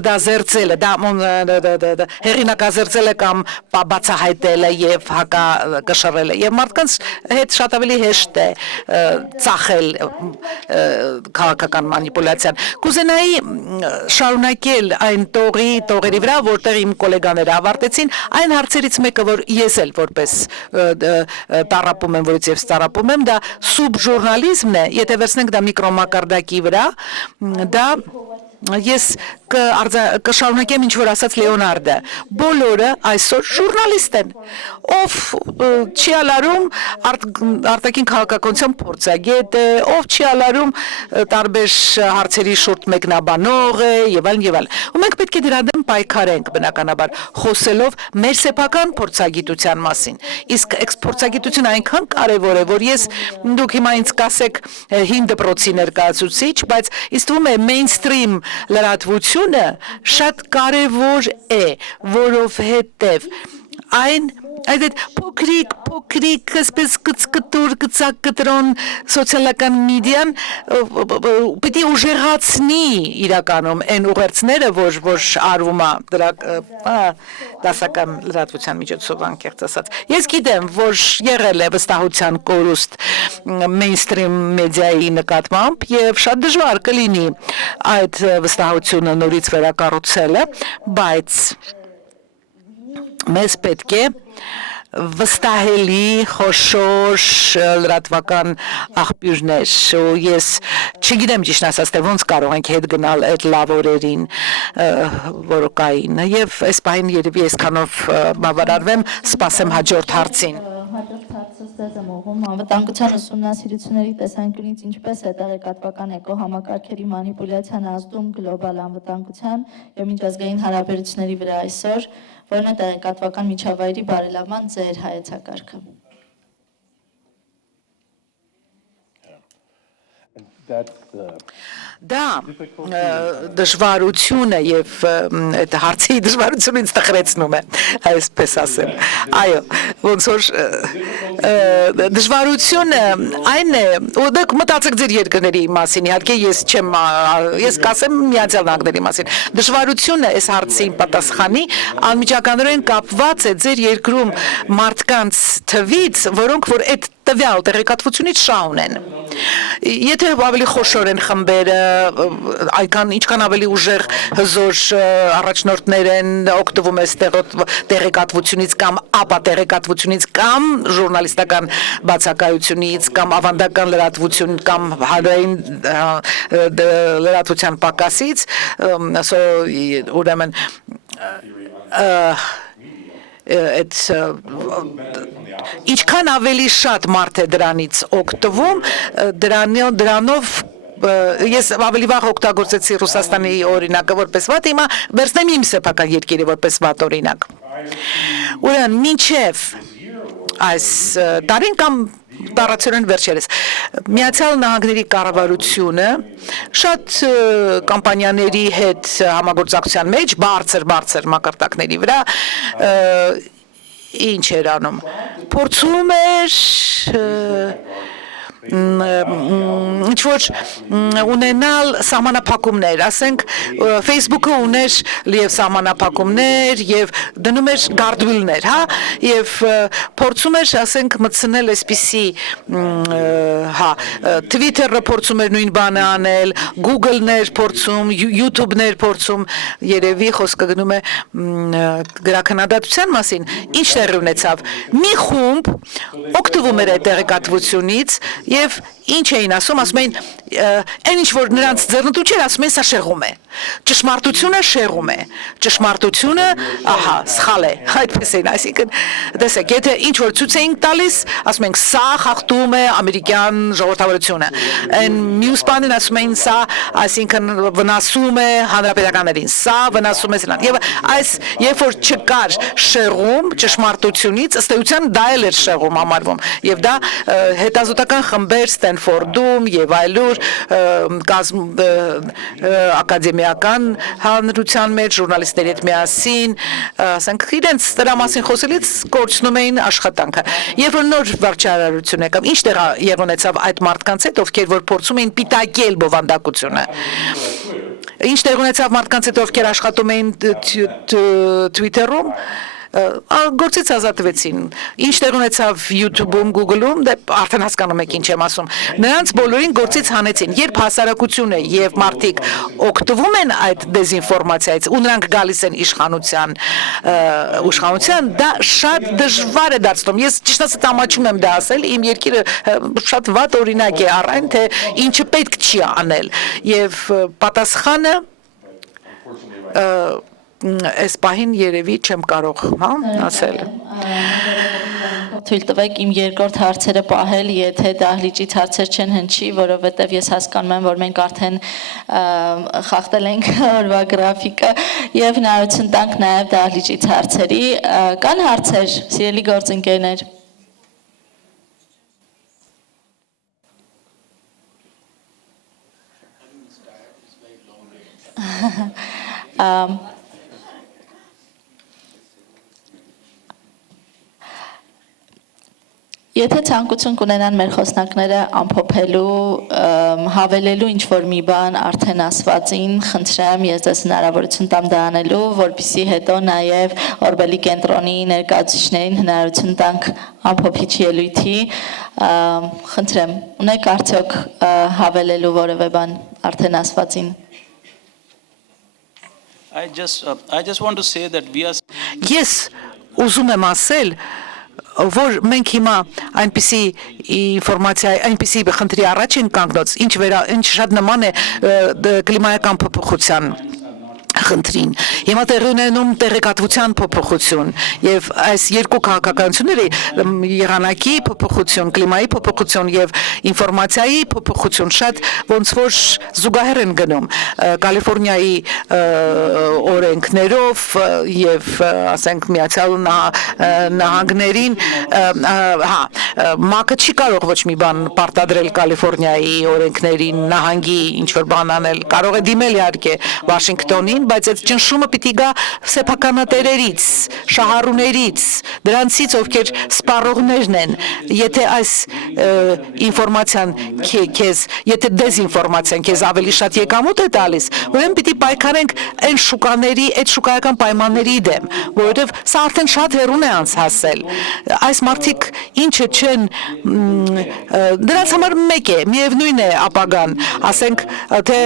դա զերծելը, դա հեղինակազերծելը կամ բացահայտելը եւ հակակշռելը եւ մարդկանց հետ շատ ավելի հեշտ է ծախել քաղաքական մանիպուլյացիան։ Կուզենայի շարունակել այն տողերի վրա, որտեղ իմ գոլեգաները ավարտեցին, այն հարցերից մեկը, որ ես էլ որպես տառապում եմ, որից ես տառապում եմ, դա սուբժուրնալիզմն է, եթե վերցնենք դա միկրոմակարդակի վրա, դա ես կշարունակեմ ինչ որ ասաց Լեոնարդը բոլորը այսօր ժուրնալիստ են ով չի ալարում արտաքին քաղաքականության փորձագետ է ով չի ալարում տարբեր հարցերի շուրջ մեկնաբանող է եւ այլն ու մենք պետք է դրա դեմ պայքարենք բնականաբար խոսելով մեր սեփական փորձագիտության մասին իսկ փորձագիտությունը այնքան կարեւոր է որ ես դուք հիմա ինձ կասեք հին դպրոցի ներկայացուցիչ բայց ինձ թվում է mainstream լրատվությունը շատ կարևոր է, որովհետև այն այդ փոքրիկ այսպես կծակտրոն սոցիալական մեդիան պետք է ուժեղացնի իրականում այն ուղերձները, որ արվում է դրա դասական լրատվության միջոցով անկեղծ ասած։ Ես գիտեմ, որ եղել է վստահության կորուստ mainstream մեդիայի նկատմամբ եւ շատ դժվար կլինի այդ վստահությունը նորից վերակառուցելը, բայց մեզ պետք է վստահելի խոշոր լրատվական աղբյուրներ ու ես չգիտեմ ճիշտ ասած թե ոնց կարող ենք հետ գնալ այդ լավ օրերին որը կային եւ այս բանին երևի այսքանով բավարարվեմ սպասեմ հաջորդ հարցին Հաջորդ հարցը ձեզ եմ ուղղում անվտանգության ուսումնասիրությունների տեսանկյունից ինչպես է տեղեկատվական էկոհամակարգերի մանիպուլյացիան ազդում գլոբալ անվտանգության եւ միջազգային հարաբերությունների վրա այսօր, որն է տեղեկատվական միջավայրի բարելավման ձեր հայեցակարգը։ Դա դժվարությունը եւ այդ հարցի դժվարությունը ինձ տխրեցնում է այսպես ասեմ այո ոնց որ դժվարությունը այն է ու դուք մտածեք ձեր երկրների մասին իհարկե ես կասեմ Միացյալ Նահանգների մասին դժվարությունը այս հարցին պատասխանի անմիջականորեն կապված է ձեր երկրում մարդկանց թվից որոնք որ այդ տվյալ տեղեկատվությունից շահ ունեն եթե ավելի խոշոր են խմբերը ինչքան ավելի ուժեղ հզոր առաջնորդներ են օգտվում են տեղեկատվությունից կամ ապա տեղեկատվությունից կամ ժուրնալիստական բացակայությունից կամ ավանդական լրատվություն կամ հանրային լրատվության պակասից ուրեմն այդ ինչքան ավելի շատ մարդ է դրանից օգտվում դրանով ես ավելի վաղ օգտագործեցի Ռուսաստանի օրինակը որպես վատ հիմա վերցնեմ իմ սեփական երկիրը որպես վատ օրինակ ուրեմն մինչև այս տարին կամ տարածորեն վերջերս Միացյալ Նահանգների կառավարությունը շատ կամպանիաների հետ համագործակցության մեջ բարձր մակարդակների վրա ինչ էր անում փորձում էր ինչ որ ունենալ սահմանափակումներ, ասենք Facebook-ը ուներ լիև սահմանափակումներ եւ դնում էր գարդուիլներ, հա, եւ փորձում էր, ասենք, մտցնել այսպիսի, հա, Twitter-ը փորձում էր նույն բանը անել, Google-ն էր փորձում, YouTube-ն էր փորձում, երևի խոսքը գնում է գրաքննադատության մասին, ինչ տեղի ունեցավ։ Մի խումբ օգտվում էր այդ տեղեկատվությունից եւ ինչ էին ասում էին այն ինչ որ նրանց ձեռնտու չէր ասում են սա շեղում է ճշմարտությունը շեղում է ճշմարտությունը ահա սխալ է այդպես էին այսինքն տեսեք եթե ինչ որ ցույց էին տալիս ասում են սա խախտում է ամերիկյան ժողովրդավարությունը այն մյուս բանին ասում էին սա այսինքն վնասում է հանրապետականներին սա վնասում է սրան եւ այս երբ որ չկար շեղում ճշմարտությունից ըստ էության դա էլ էր շեղում համարվում եւ դա հետազոտական խմբեր Ստենֆորդում եւ այլուր ակադեմիական հանրության մեջ ժուրնալիստների հետ միասին ասենք իրենց դրա մասին խոսելից կորցնում էին աշխատանքը երբ որ նոր վարչարարություն եկավ ինչ տեղի ունեցավ այդ մարդկանց հետ ովքեր որ փորձում էին պիտակել բովանդակությունը ինչ տեղի ունեցավ մարդկանց հետ ովքեր աշխատում էին Twitter-ում գործից ազատվեցին ինչ տեղ ունեցավ YouTube-ում, Google-ում, դե արդեն հասկանում եք ինչ եմ ասում։ Նրանց բոլորին գործից հանեցին։ Երբ հասարակությունը եւ մարդիկ օգտվում են այդ դեզինֆորմացիայից ու նրանք գալիս են իշխանության, դա շատ դժվար է դարձնում։ Ես ճիշտ ասած ամաչում եմ դա ասել, իմ երկիրը շատ վատ օրինակ է առայն թե ինչը պետք չի անել եւ պատասխանը այս պահին երևի չեմ կարող, հա, ասել։ Թույլ տվեք իմ երկրորդ հարցերը պահել, եթե դահլիճից հարցեր չեն հնչի, որովհետև ես հասկանում եմ, որ մենք արդեն խախտել ենք օրվա գրաֆիկը եւ հնարավորություն տանք նաեւ դահլիճից հարցերի։ Կան հարցեր, սիրելի գործընկերներ։ Եթե ցանկություն կունենան մեր խոսնակները ամփոփելու, հավելելու ինչ-որ մի բան արդեն ասվածին, խնդրեմ ես դες հնարավորություն տամ դա անելու, որպեսզի հետո նաև Օրբելի կենտրոնի ներկայացուցիչներին հնարավորություն տանք ամփոփիչ ելույթի, խնդրեմ, ունեք արդյոք հավելելու որևէ բան արդեն ասվածին։ I just want to say that we are Ես ուզում եմ ասել, որ մենք հիմա այնպիսի ինֆորմացիա, այնպիսի խնդրի առաջ են կանգնած, ինչ շատ նման է կլիմայական փոփոխության խնդրին։ Հիմա տեղի ունենում տեղեկատվության փոփոխություն եւ այս երկու քաղաքականությունների եղանակի փոփոխություն, կլիմայի փոփոխություն եւ ինֆորմացիայի փոփոխություն շատ ոնց որ զուգահեռ են գնում Կալիֆոռնիայի օրենքներով եւ ասենք Միացյալ Նահանգներին, հա, ՄԱԿ-ը չի կարող ոչ մի բան պարտադրել Կալիֆոռնիայի օրենքներին, նահանգի ինչ որ բան անել, կարող է դիմել իհարկե Վաշինգտոնին, բայց այդ ճնշումը պիտի գա սեփականատերերից, շահառուներից, դրանցից ովքեր սպառողներն են, եթե այս ինֆորմացիան քեզ, եթե դեզինֆորմացիան քեզ ավելի շատ եկամուտ է տալիս, ուրեմն պիտի պայքարենք այն շուկաների, այդ շուկայական պայմանների դեմ, որովհետև սա արդեն շատ հեռուն է անցել։ Այս մարդիկ ինչը չեն, դրանց համար մեկ է, միևնույն է ապագան, ասենք, թե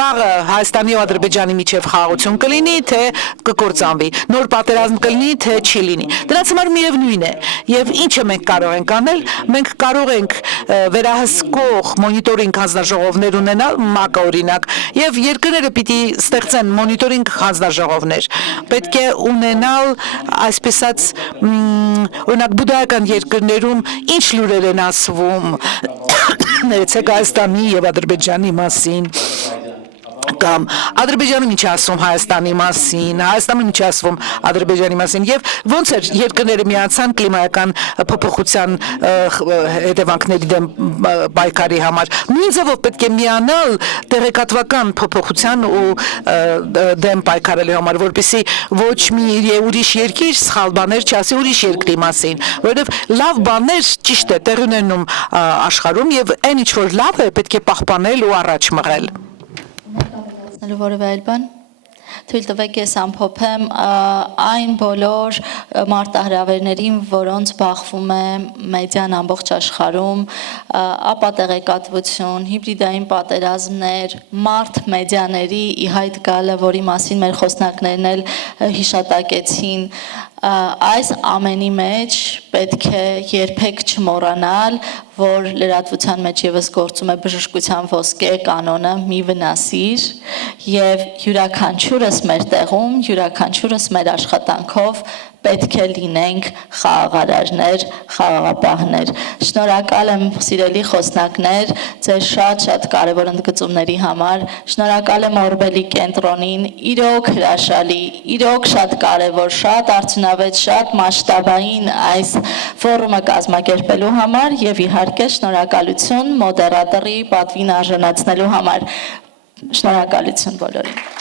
վաղը Հայաստանի ու Ադրբեջանի միջև խաղաղություն կլինի, թե կկործանվի, նոր պատերազմ կլինի, թե չի լինի։ Դրանց համար միևնույն է։ Եվ ինչը մենք կարող ենք անել, մենք կարող ենք վերահսկող մոնիտորինգ հանձնաժողովներ ունենալ, ՄԱԿ-ը օրինակ, եւ երկրները պիտի ստեղծեն մոնիտորինգ հանձնաժողովներ։ Պետք է ունենալ, այսպես օրինակ բուդայական երկրներում ինչ լուրեր են ասվում, ներեցեք Հայաստանի եւ Ադրբեջանի մասին, կամ Ադրբեջանում ինչ ասում Հայաստանի մասին, Հայաստանում ինչ ասվում Ադրբեջանի մասին եւ ոնց էր երկրները միացան կլիմայական փոփոխության հետևանքների դեմ պայքարի համար։ Նույն ձևով պետք է միանալ տեղեկատվական փոփոխության ու դեմ պայքարելու համար, որպեսզի ոչ մի ուրիշ երկիր սխալ բաներ չասի ուրիշ երկրի մասին, որովհետեւ լավ բաներ ճիշտ է տեղի ունենում աշխարհում եւ այն ինչ որ լավ է պետք է պահպանել ու առաջ մղել։ Որևէ այլ բան։ Թույլ տվեք ես ամփոփեմ այն բոլոր մարտահրավերներին, որոնց բախվում է մեդիան ամբողջ աշխարհում, ապա տեղեկատվություն, հիբրիդային պատերազմներ, մարդ մեդիաների ի հայտ գալը, որի մասին մեր խոսնակներն էլ հիշատակեցին, այս ամենի մեջ պետք է երբեք չմոռանալ, որ լրատվության մեջ եւս գործում է բժշկության ոսկե կանոնը՝ մի վնասիր, եւ յուրաքանչյուրս մեր տեղում, յուրաքանչյուրս մեր աշխատանքով պետք է լինենք խաղաղարարներ, խաղաղապահներ։ Շնորհակալ եմ սիրելի խոսնակներ ձեր շատ կարևոր ընդգծումների համար։ Շնորհակալ եմ Օրբելի կենտրոնին, իրոք հրաշալի, իրոք շատ կարևոր, շատ արդյունավետ, շատ մասշտաբային այս ֆորումը կազմակերպելու համար եւ իհարկե շնորհակալություն մոդերատորի պատվին արժանացնելու համար։ Շնորհակալություն բոլորին։